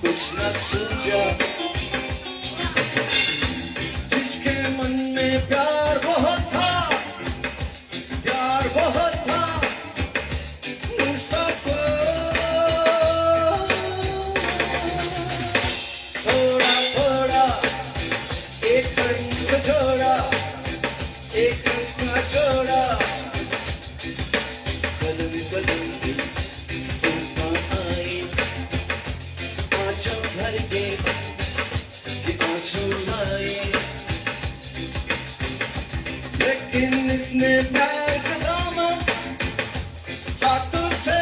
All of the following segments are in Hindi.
कुछ न सूझा, जिसके मन में प्यार बहुत था, प्यार बहुत था, मुझसे थोड़ा थोड़ा एक कंच का जोड़ा, एक कंच का जोड़ा, बदल बदल के तूफान आए, आँचों भर के कि आंसू आए, लेकिन इसने प्यार का दामन हाथों से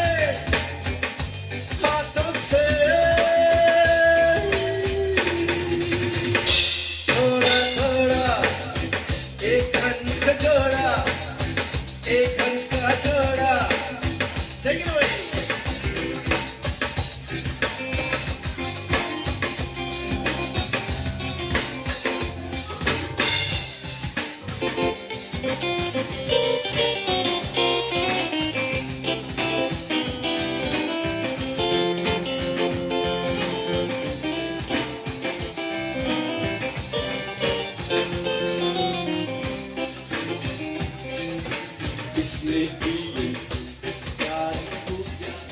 थोड़ा थोड़ा एक हंस का जोड़ा, एक हंस का जोड़ा। Take it away. इसने दिए प्यार को प्यार।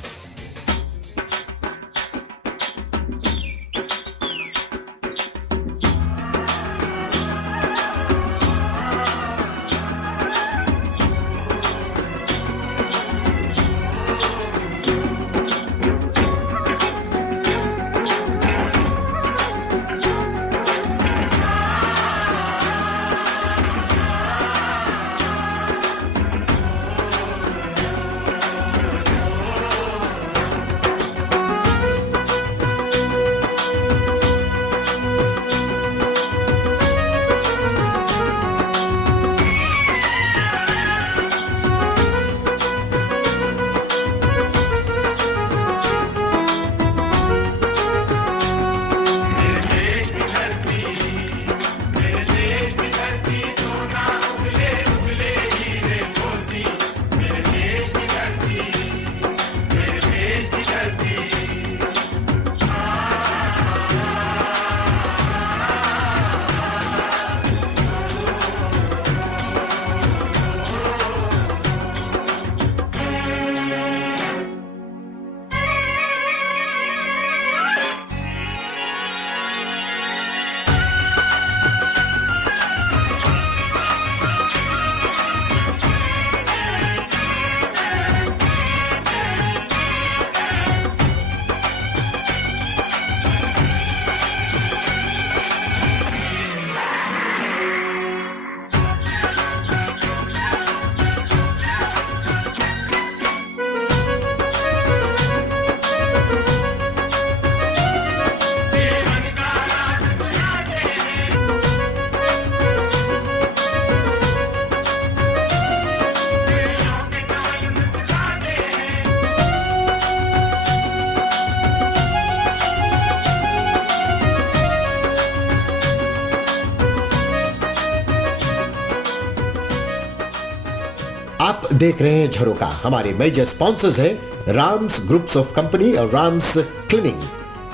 आप देख रहे हैं झरोका। हमारे मेजर स्पॉन्सर्स हैं राम्स ग्रुप्स ऑफ कंपनी और राम्स क्लीनिंग,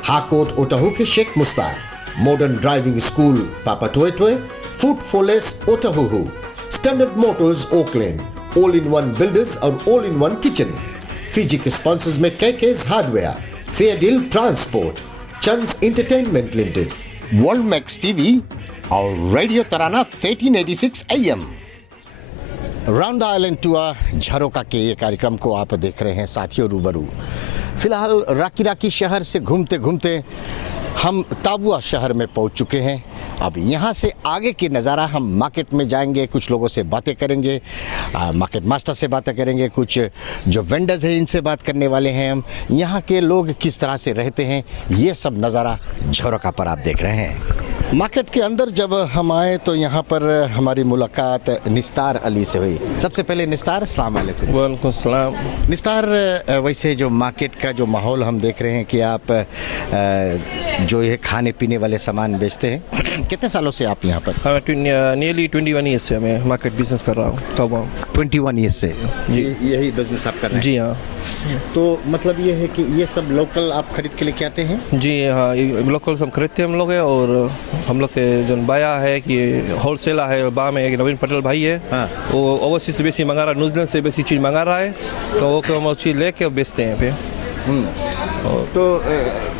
हाकोट ओटाहू के Sheikh Mustar, modern driving school Papatoetoe, food for less Otahuhu, standard motors Auckland, all in one builders और all in one kitchen. Fiji के स्पॉन्सर्स में KK's hardware, fair deal transport, Chan's entertainment limited, world max TV और radio Tarana 1386 AM। Round the island tour Jharoka के ये कार्यक्रम को आप देख रहे हैं साथियों रूबरू। फिलहाल राकी शहर से घूमते घूमते हम ताबुआ शहर में पहुंच चुके हैं। अब यहाँ से आगे की नज़ारा हम मार्केट में जाएंगे, कुछ लोगों से बातें करेंगे, मार्केट मास्टर से बातें करेंगे, कुछ जो वेंडर्स हैं इनसे बात करने वाले हैं हम। यहाँ के लोग किस तरह से रहते हैं ये सब नज़ारा झरोका पर आप देख रहे हैं। मार्केट के अंदर जब हम आए तो यहाँ पर हमारी मुलाकात निस्तार अली से हुई। सबसे पहले निस्तार, अस्सलाम वालेकुम। वालेकुम सलाम। निस्तार, वैसे जो मार्केट का जो माहौल हम देख रहे हैं कि आप जो ये खाने पीने वाले सामान बेचते हैं, कितने सालों से आप यहाँ पर? नियरली 21 ईयर्स से मैं मार्केट बिजनेस कर रहा हूँ। 21 ईयर्स से जी। यही बिजनेस आप कर रहे हैं? जी हाँ। तो मतलब ये है कि ये सब लोकल आप खरीद के लेके आते हैं? जी हाँ, ये लोकल सब खरीदते हैं हम लोग है। और हम लोग के जो बाया है कि होलसेलर है बा में एक नवीन पटेल भाई है, हाँ। वो ओवरसीज से बेसी मंगा रहा है, न्यूजीलैंड से बेसी चीज़ मंगा रहा है, तो वो हम चीज़ लेके बेचते हैं पे। तो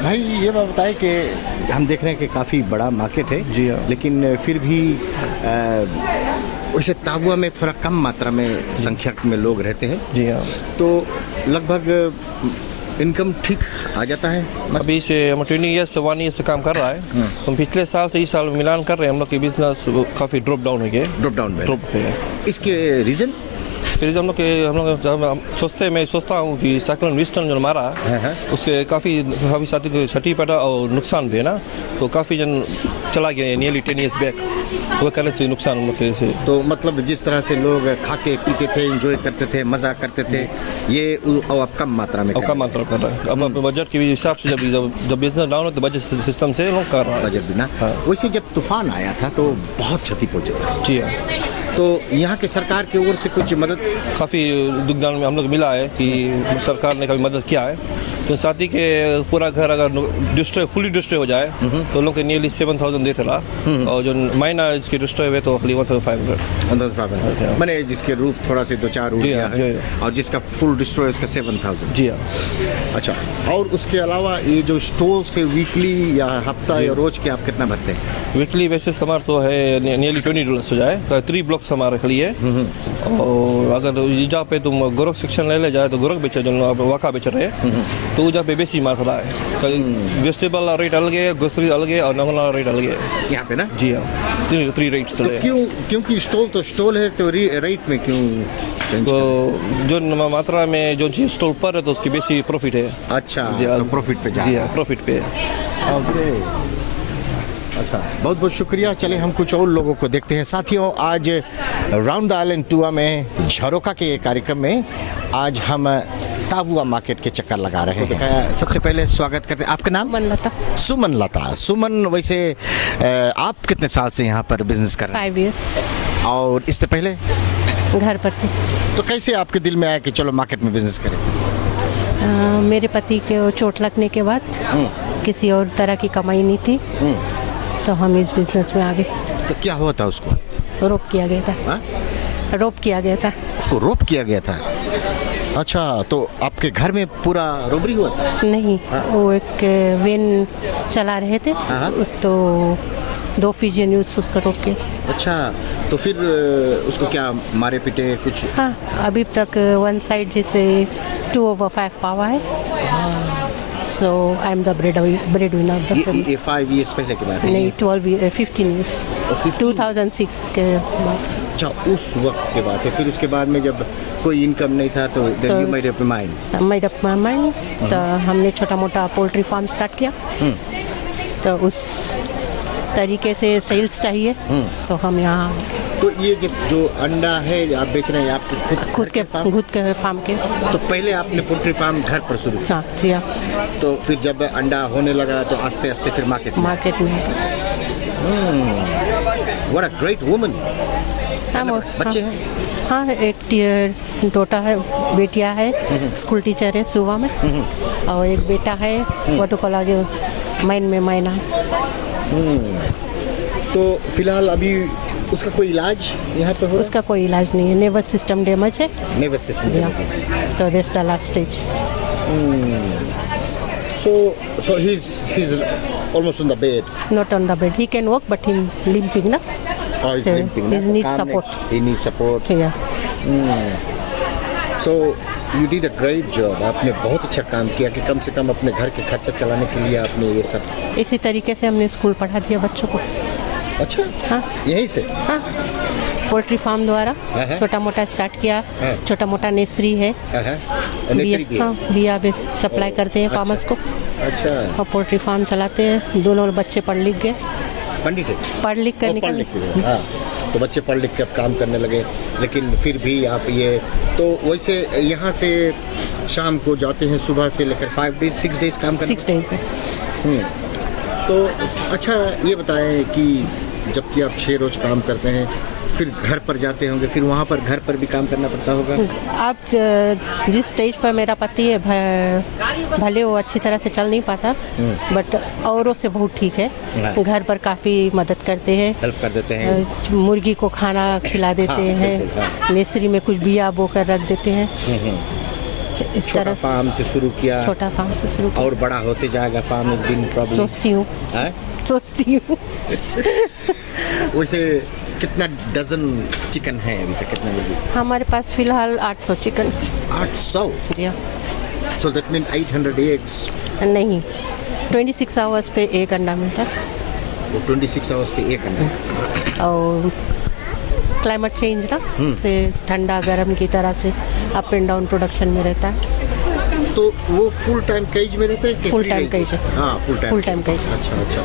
भाई ये बात बताएं कि हम देख रहे हैं कि काफ़ी बड़ा मार्केट है। जी हाँ। लेकिन फिर भी वैसे ताबुआ में थोड़ा कम मात्रा में संख्या में लोग रहते हैं, जी हाँ। तो लगभग इनकम ठीक आ जाता है? अभी से हम 20 ईयर्स से 1 ईयर से काम कर रहा है, तो पिछले साल से इस साल मिलान कर रहे हैं, हम लोग की बिजनेस काफ़ी ड्रॉप डाउन हो गया। ड्रॉप डाउन में? ड्रॉप है। इसके रीज़न? फिर हम लोग जब हम मैं सोचता हूँ कि साइक्लोन विस्टन जो मारा उसके काफ़ी साथी को क्षति पड़ा और नुकसान भी है ना, तो काफ़ी जन चला गया नियरली 10 ईयर्स बैक, वो करने से नुकसान हम लोग के से। तो मतलब जिस तरह से लोग खाते पीते थे, एंजॉय करते थे, मज़ा करते थे, ये अब कम मात्रा में? अब कम मात्रा कर रहा है। अब बजट के हिसाब से जब बिजनेस डाउन है तो बजट सिस्टम से लोग कर रहा है। बजट भी ना? वैसे जब तूफान आया था तो बहुत क्षति पहुँची था। जी हाँ। तो यहाँ के सरकार की ओर से कुछ मदद? काफ़ी दुखदान में हम लोग मिला है कि सरकार ने काफ़ी मदद किया है, तो साथ ही के पूरा घर अगर फुली डिस्ट्रॉय हो जाए तो लोग के नियरली 7,000 देते रहा, और जो महीना इसके डिस्ट्रॉय हुए तो खाली 1,500 मैंने जिसके रूफ थोड़ा से 2-4 उड़ गया है और जिसका फुल डिस्ट्रॉय उसका 7,000। जी हाँ। अच्छा, और उसके अलावा ये जो स्टोर से वीकली या हफ्ता या रोज के आप कितना भरते हैं? वीकली बेसिस हमारा तो है नियरली $20 हो जाए, 3 ब्लॉक्स हमारे खाली है। और अगर जहाँ पे तुम गोरख सेक्शन ले जाए तो गोरख बेचे, जो आप वाका बेच रहे हैं, तो जहाँ पे बेसी मात्रा है। वेजिटेबल रेट अलग है, ग्रोसरी अलग है, और नॉर्मल रेट अलग है यहाँ पे ना? जी हाँ, 3 रेट्स तो क्योंकि स्टॉल तो स्टॉल है, तो रेट में क्यों? तो जो मात्रा में जो चीज़ स्टॉल पर है तो उसकी बेसी प्रॉफिट है। अच्छा, तो प्रॉफिट पे जा? जी हाँ, प्रॉफिट पे। अच्छा, बहुत बहुत शुक्रिया। चले हम कुछ और लोगों को देखते हैं। साथियों, आज राउंड द आइलैंड टूआ में झरोका के कार्यक्रम में आज हम ताबुआ मार्केट के चक्कर लगा रहे हैं। सबसे पहले स्वागत करते हैं। आपका नाम? सुमनलता। सुमनलता। सुमन, वैसे आप कितने साल से यहाँ पर बिजनेस कर रहे हैं? 5 years। और इससे पहले घर पर थी। तो कैसे आपके दिल में आया कि चलो मार्केट में बिजनेस करें? मेरे पति के चोट लगने के बाद किसी और तरह की कमाई नहीं थी, तो हम इस बिजनेस में आ गए। तो क्या हुआ था उसको? रोप किया गया था। हाँ? रोप किया गया था। उसको रोप किया गया था? अच्छा, तो आपके घर में पूरा रोबरी हुआ था? नहीं, वो एक वेन चला रहे थे, तो 2 फिजियन यूथ उसका रोप किया था। अच्छा, तो फिर उसको क्या मारे पीटे कुछ? हाँ, अभी तक 1 साइड जैसे 2/5 पावा है। So I am the breadwinner of the family. ये 5 years पहले के बात है? नहीं, 15 years। 2006 के बाद। अच्छा, उस वक्त के बाद है। फिर उसके बाद में जब कोई इनकम नहीं था तो then you made up your mind? Made up my mind। तो हमने छोटा मोटा पोल्ट्री फार्म स्टार्ट किया। तो उस तरीके से सेल्स चाहिए, तो हम यहाँ। तो ये जो अंडा है आप बेच रहे हैं, आपके खुद के फार्म के? तो पहले आपने पोल्ट्री फार्म घर पर शुरू किया? हाँ जी हाँ। तो फिर जब अंडा होने लगा तो आस्ते आस्ते फिर मार्केट में? What a great woman। बच्चे हैं? हाँ, एक डोटा है, बेटियाँ है, स्कूल टीचर है सुबह में, और एक बेटा है वाटर कॉलेज में मायना। तो फिलहाल अभी उसका कोई इलाज यहाँ पे हो? उसका कोई इलाज नहीं है, नर्वस सिस्टम डैमेज है। Nervous system damage. तो this the last stage. So he's almost on the bed. Not on the bed. He can walk, but him limping na. Oh, he's So limping. he needs support. He needs support. Yeah. So you did a great job। आपने बहुत अच्छा काम किया कि कम से कम अपने घर के खर्चा चलाने के लिए आपने ये सब। इसी तरीके से हमने स्कूल पढ़ा दिया बच्चों को। अच्छा, हाँ, यहीं से? हाँ, पोल्ट्री फार्म द्वारा छोटा मोटा स्टार्ट किया। छोटा मोटा नर्सरी है। बिया भी सप्लाई करते हैं फार्मर्स को। अच्छा। और पोल्ट्री फार्म चलाते हैं। दोनों बच्चे पढ़ लिख गए। पढ़ लिख कर निकल। हाँ, तो बच्चे पढ़ लिख के अब काम करने लगे। लेकिन फिर भी आप ये तो वैसे यहाँ से शाम को जाते हैं, सुबह से लेकर 5 days 6 days काम करते हैं? 6 days है। तो अच्छा, ये बताएं कि जबकि आप 6 रोज काम करते हैं, फिर घर पर जाते होंगे, फिर वहाँ पर घर पर भी काम करना पड़ता होगा। अब जिस स्टेज पर मेरा पति है, भले वो अच्छी तरह से चल नहीं पाता, बट औरों से बहुत ठीक है। हाँ। घर पर काफ़ी मदद करते हैं, हेल्प कर देते हैं। मुर्गी को खाना खिला देते हाँ, हैं, बिल्कुल, हाँ। नर्सरी में कुछ बिया बो कर रख देते हैं। इस छोटा तरह फार्म से शुरू किया, छोटा फार्म से शुरू और बड़ा होते जाएगा फार्म एक दिन प्रॉब्लम। सोचती हूँ वैसे कितना डजन चिकन है अभी तक, कितना मुर्गी? हमारे पास फिलहाल 800 चिकन। 800। जी हाँ। So that mean 800 eggs. नहीं, 26 आवर्स पे एक अंडा मिलता है। वो 26 आवर्स पे एक अंडा। और क्लाइमेट चेंज ना, से ठंडा गर्म की तरह से अप एंड डाउन प्रोडक्शन में रहता है। तो वो फुल टाइम केज में रहते हैं कि full free time range? Cage है। हाँ, फुल टाइम केज। अच्छा अच्छा।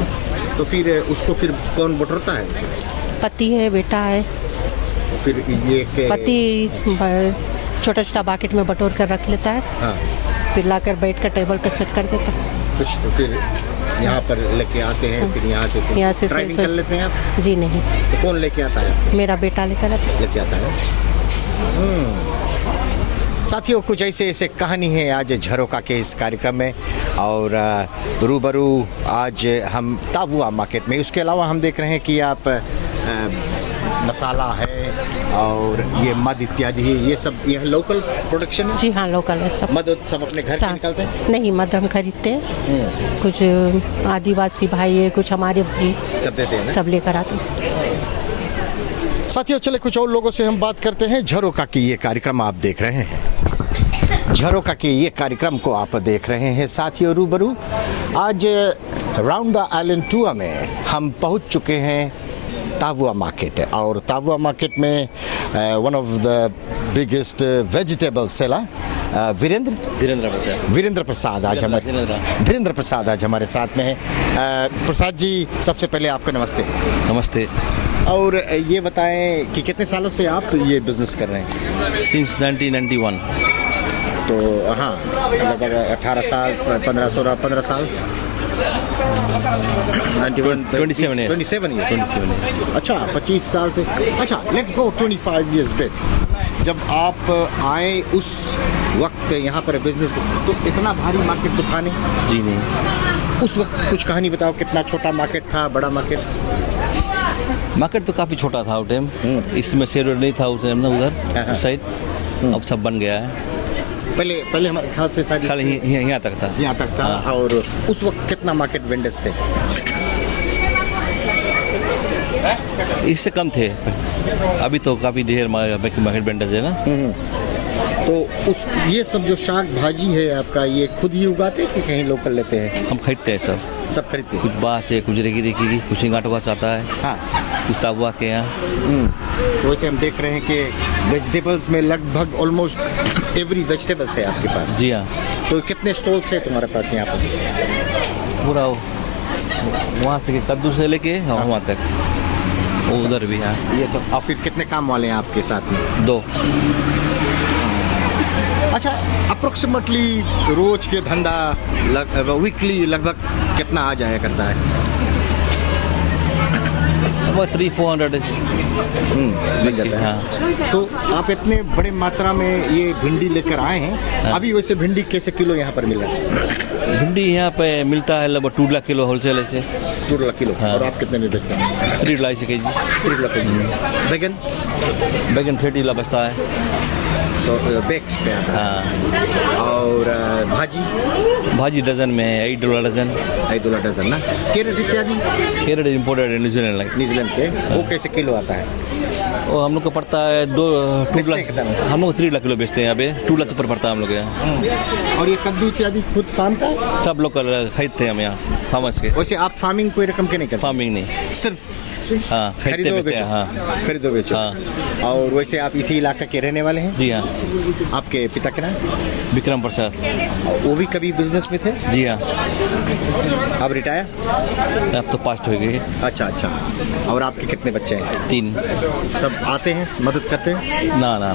तो फिर उसको फिर कौन बटोरता है? पति है, बेटा है। तो फिर ये पति छोटा छोटा बाकेट में बटोर कर रख लेता है, हाँ, फिर लाकर बैठ कर टेबल पर सेट कर देता है। कुछ तो फिर यहाँ पर लेके आते हैं, फिर यहाँ से ड्राइविंग कर लेते हैं आप? जी नहीं, तो कौन लेके आता है? मेरा बेटा लेकर आता है। लेके आता है। साथियों, कुछ ऐसे कहानी है आज झरोका के इस कार्यक्रम में, और रूबरू आज हम तावुआ मार्केट में। उसके अलावा हम देख रहे हैं कि आप मसाला है और ये मद इत्यादि है, ये सब यह लोकल प्रोडक्शन है? जी हाँ, लोकल है सब। मद सब अपने घर से निकालते हैं? नहीं, मद हम खरीदते हैं। कुछ आदिवासी भाई है, कुछ हमारे भाई सब देते हैं ना? सब लेकर आते हैं। साथियों, चले कुछ और लोगों से हम बात करते हैं। झरोका की ये कार्यक्रम आप देख रहे हैं, झरोका के ये कार्यक्रम को आप देख रहे हैं। साथियों, रूबरू आज राउंड द आइलैंड टूर में हम पहुंच चुके हैं तावुआ मार्केट, और तावुआ मार्केट में one of the biggest vegetable seller Virendra Prasad आज हमारे साथ में है। प्रसाद जी, सबसे पहले आपको नमस्ते। नमस्ते। और ये बताएं कि कितने सालों से आप ये बिजनेस कर रहे हैं? सिंस 1991। तो हाँ, लगभग 18 साल, 15 साल। 27 years। 27 years। अच्छा, 25 साल से। अच्छा, लेट्स गो 25 years बैक। जब आप आए उस वक्त यहाँ पर बिजनेस, तो इतना भारी मार्केट तो था नहीं? जी नहीं। उस वक्त कुछ कहानी बताओ, कितना छोटा मार्केट था, बड़ा मार्केट? मार्केट तो काफ़ी छोटा था उस टाइम, इसमें शेर नहीं था उस टाइम ना, उधर उस साइड। अब सब बन गया है। पहले हमारे ख्याल से शायद खाली यहाँ तक था। यहाँ तक था। हाँ। और उस वक्त कितना मार्केट वेंडर्स थे? इससे कम थे। अभी तो काफ़ी ढेर मार्केट वेंडर्स है ना। तो ये सब जो शाक भाजी है आपका, ये खुद ही उगाते हैं कि कहीं लोकल लेते हैं? हम खरीदते हैं सब खरीदते हैं। कुछ बाहर से, कुछ रेगी की, कुछ सिंगाटों से आता है, हाँ। कुछ ताबुआ के यहाँ। तो वैसे हम देख रहे हैं कि वेजिटेबल्स में लगभग ऑलमोस्ट एवरी वेजिटेबल्स है आपके पास। जी हाँ। तो कितने स्टॉल्स है तुम्हारे पास यहाँ पर? पूरा वहाँ से कद्दू से लेके वहाँ तक, उधर भी है। ये सब। और फिर कितने काम वाले हैं आपके साथ में? 2। अच्छा, अप्रोक्सीमेटली रोज के धंधा वीकली लगभग कितना आ जाया करता है? 300-400 मिल जाता है। हाँ। तो आप इतने बड़े मात्रा में ये भिंडी लेकर आए हैं। हाँ। अभी वैसे भिंडी कैसे किलो यहाँ पर मिल रहा है? भिंडी यहाँ पे मिलता है लगभग 2 लाख किलो होलसेल से। 2 लाख किलो। हाँ। और आप कितने में बेचते हैं? 3 लाख के जी। 3 लाख केजी। बैगन 30 लाख बचता है। बैग्स पे आता है। हाँ। और भाजी डजन में $8 डजन। $8 डजन ना। कैरेट इत्यादि? कैरेट इम्पोर्टेड है न्यूजीलैंड के। वो कैसे किलो आता है? वो हम लोग को पड़ता है 2 लाख। कितना? हम लोग 3 लाख किलो बेचते हैं यहाँ पे। 2 लाख ऊपर पड़ता है हम लोग यहाँ। और ये कद्दू इत्यादि खुद फार्म का? सब लोग खरीदते हैं हम यहाँ फार्मर्स के। वैसे आप फार्मिंग कोई रकम के नहीं करते? फार्मिंग नहीं, सिर्फ हाँ खरीदते बेचते हैं। हाँ, खरीदो बेचो। हाँ। और वैसे आप इसी इलाके के रहने वाले हैं? जी हाँ। आपके पिता के नाम? विक्रम प्रसाद। वो भी कभी बिजनेस में थे? जी हाँ। अब रिटायर? अब तो पास्ट हो गए। अच्छा अच्छा। और आपके कितने बच्चे हैं? 3। सब आते हैं, मदद करते हैं? ना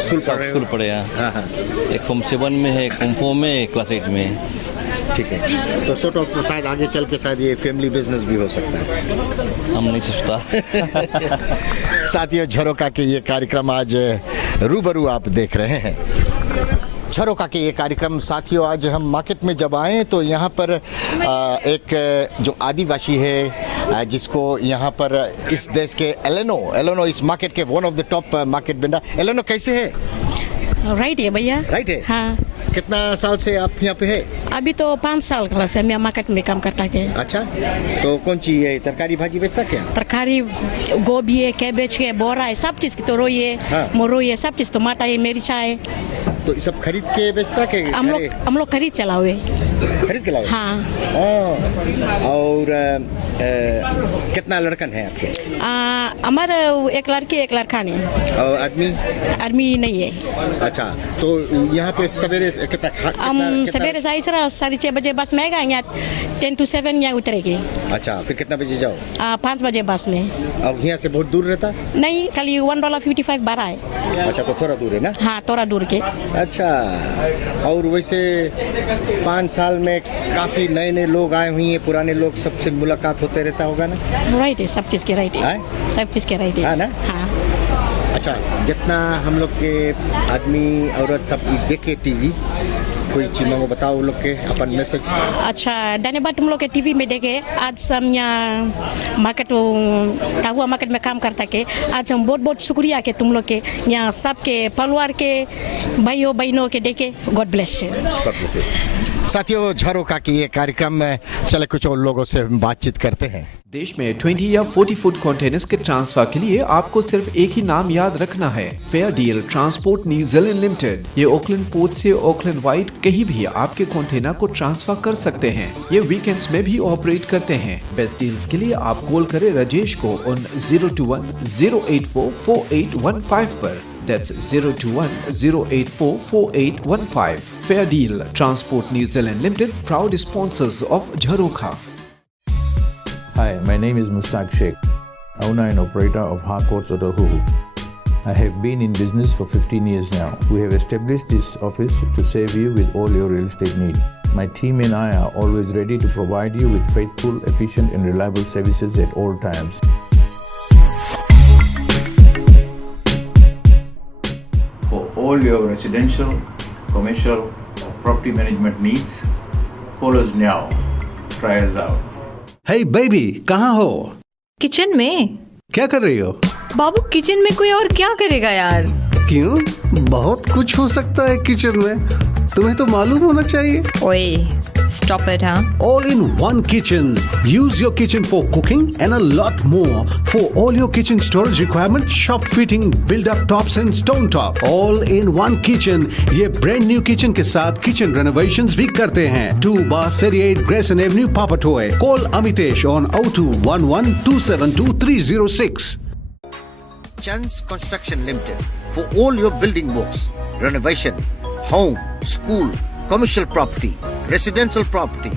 स्कूल पढ़े? स्कूल पढ़े हैं। हाँ हाँ। एक फॉर्म 7 में है, एक फॉर्म 4 में, एक क्लास 8 में है। ठीक है, तो सॉर्ट ऑफ शायद आगे चल के शायद ये फैमिली बिजनेस भी हो सकता है। हम नहीं सोचता। साथियों, झरोका के ये कार्यक्रम आज रूबरू आप देख रहे हैं। झरोका के ये कार्यक्रम साथियों, आज हम मार्केट में जब आए तो यहाँ पर एक जो आदिवासी है जिसको यहाँ पर इस देश के एलेनो इस मार्केट के one of the top market vendor. Eleno कैसे है? राइट है भैया। राइट है। हाँ, कितना साल से आप यहाँ पे है? अभी तो 5 साल का से मैं मार्केट में काम करता है। अच्छा, तो कौन सी ये तरकारी भाजी बेचता क्या? तरकारी, गोभी है, कैबेज है, बोरा है, सब चीज़ की तो रोई है, हाँ। मोरोई है, सब चीज़, टमाटर है, मिर्चा है। तो ये सब खरीद के बेचता के? हम लोग खरीद चला हुए। खरीद के लाए? हाँ। और कितना लड़कन है आपके? हमारा एक लड़की एक लड़का नहीं। और आदमी नहीं है। अच्छा, तो यहाँ पे सवेरे हम सवेरे 6:30 बजे बस में आएगा, यहाँ 10 to 7 यहाँ उतरेगी। अच्छा, फिर कितना बजे जाओ? 5 बजे बस में। अब यहाँ से बहुत दूर रहता? नहीं, खाली $1.55 भाड़ा है। अच्छा, तो थोड़ा दूर है ना? हाँ, थोड़ा दूर के। अच्छा, और वैसे 5 साल में काफ़ी नए लोग आए हुए हैं, पुराने लोग सबसे मुलाकात होते रहता होगा ना? राइट है, सब चीज़ के राइट है, सब चीज़ के राइट है। हाँ ना? हाँ। अच्छा, जितना हम लोग के आदमी औरत सब देखे टीवी, कोई चीज़ को बताओ लोग के अपन मैसेज। अच्छा, धन्यवाद तुम लोग के टीवी में देखे। आज हम यहाँ मार्केट काहुआ मार्केट में काम करता के आज हम बहुत बहुत शुक्रिया के तुम लोग के यहाँ सबके परिवार के भाइयों बहनों के देखे। God bless you. साथियों, झरोका की ये कार्यक्रम में चले कुछ और लोगों से बातचीत करते हैं। देश में 20 या 40 फुट कंटेनर्स के ट्रांसफर के लिए आपको सिर्फ एक ही नाम याद रखना है, fair deal transport New Zealand limited. ये ऑकलैंड पोर्ट से ऑकलैंड वाइड कहीं भी आपके कंटेनर को ट्रांसफर कर सकते हैं। ये वीकेंड्स में भी ऑपरेट करते हैं। बेस्ट डील्स के लिए आप कॉल करें राजेश को ऑन 021-084-4815 पर। That's 021-084-4815. Fair Deal Transport New Zealand Limited, proud sponsors of Jharokha. Hi, my name is Mustaq Sheikh, owner and operator of Harcourts Otahuhu. I have been in business for 15 years now. We have established this office to serve you with all your real estate needs. My team and I are always ready to provide you with faithful, efficient and reliable services at all times. For all your residential, commercial, property management needs, call us now. Try us out. Hey baby, कहाँ हो? किचन में। क्या कर रही हो? बाबू, किचन में कोई और क्या करेगा यार? क्यों? बहुत कुछ हो सकता है किचन में, तुम्हें तो मालूम होना चाहिए। ओए, stop it, huh? All in one kitchen. Use your kitchen for cooking and a lot more. For all your kitchen storage requirements, shop fitting, build-up tops and stone top. All in one kitchen. ये brand new kitchen के साथ kitchen renovations भी करते हैं। 2/38 Grayson Avenue, Papatoy. Call Amitesh on 0211272306. Chan's Construction Limited for all your building works, renovation, home, school, commercial property, residential property,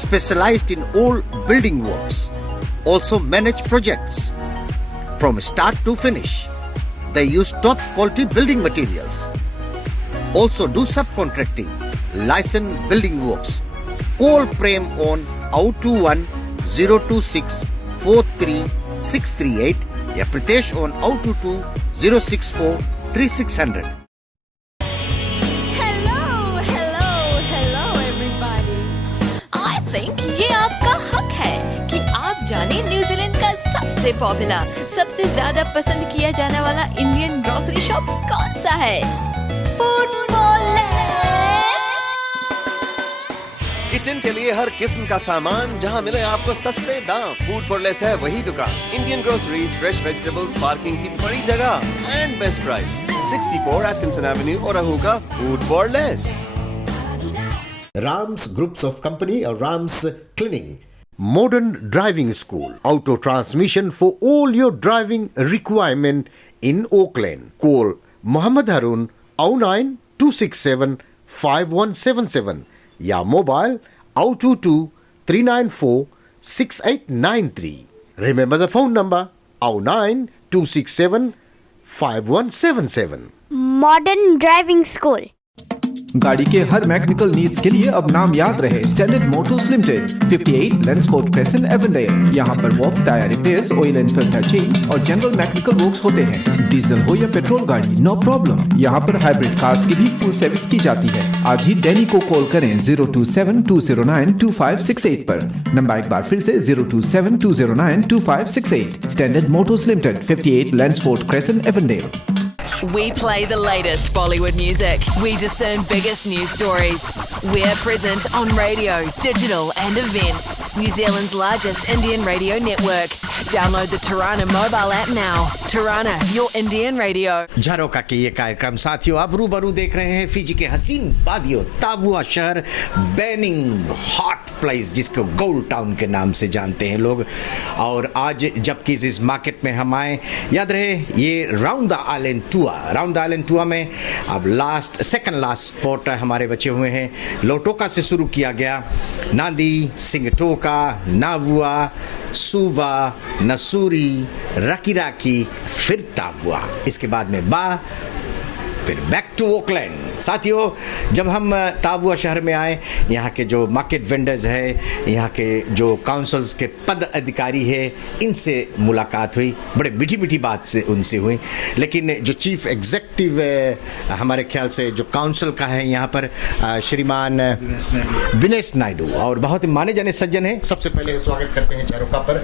specialized in all building works, also manage projects from start to finish. They use top quality building materials, also do subcontracting, licensed building works. Call Prem on 021-026-43638 या Pritesh on 022-064-3600. ये आपका हक है कि आप जाने न्यूजीलैंड का सबसे पॉपुलर, सबसे ज्यादा पसंद किया जाने वाला इंडियन ग्रोसरी शॉप कौन सा है? Food for less. किचन के लिए हर किस्म का सामान जहां मिले आपको सस्ते दाम। फूड फॉर लेस है वही दुकान। Indian groceries, fresh vegetables, parking की बड़ी जगह and best price. 64 Atkinson avenue, ओराहुका। Food for less. Rams Groups of Company or Rams Cleaning, Modern Driving School, Auto Transmission for all your driving requirement in Auckland. Call Muhammad Harun 092675177 या mobile 022-394-6893. Remember the phone number 092675177. Modern Driving School. गाड़ी के हर मैकेनिकल नीड्स के लिए अब नाम याद रहे standard motors limited, 58 Landsport crescent एवेंडेल। यहाँ पर valve tyre repairs, oil and filter change और जनरल मैकेनिकल वर्क्स होते हैं। डीजल हो या पेट्रोल गाड़ी, नो प्रॉब्लम। यहाँ पर हाइब्रिड कार्स की भी फुल सर्विस की जाती है। आज ही डैनी को कॉल करें 027-209-2568 पर। नंबर एक बार फिर से 027-209-2568। Standard motors limited, 58 Landsport crescent Avondale. We play the latest Bollywood music. We discern biggest news stories. We're present on radio, digital and events. New Zealand's largest Indian radio network. Download the Tarana mobile app now. Tarana, your Indian radio. झरोका के ये कार्यक्रम साथियों आप रूबरू देख रहे हैं फिजी के हसीन वादियों ताबुआ शहर, बैनिंग हॉट प्लेस जिसको गोल्ड टाउन के नाम से जानते हैं लोग। और आज जबकि इस मार्केट में हम आए, याद रहे ये राउंड द आइलैंड टूर में अब सेकंड लास्ट स्पॉट हमारे बचे हुए हैं। लोटोका से शुरू किया गया, नांदी, सिंगटोका, नावुआ, सुवा, नसूरी, रकीराकी, फिर ताबुआ, इसके बाद में फिर बैक टू ओकलैंड। साथियों जब हम ताबुआ शहर में आए, यहाँ के जो मार्केट वेंडर्स है, यहाँ के जो काउंसिल्स के पद अधिकारी है, इनसे मुलाकात हुई, बड़े मीठी मीठी बात से उनसे हुई। लेकिन जो चीफ एग्जीक्यूटिव हमारे ख्याल से जो काउंसिल का है यहाँ पर श्रीमान दिनेश नायडू, और बहुत ही माने जाने सज्जन हैं। सबसे पहले स्वागत करते हैं झरोका पर।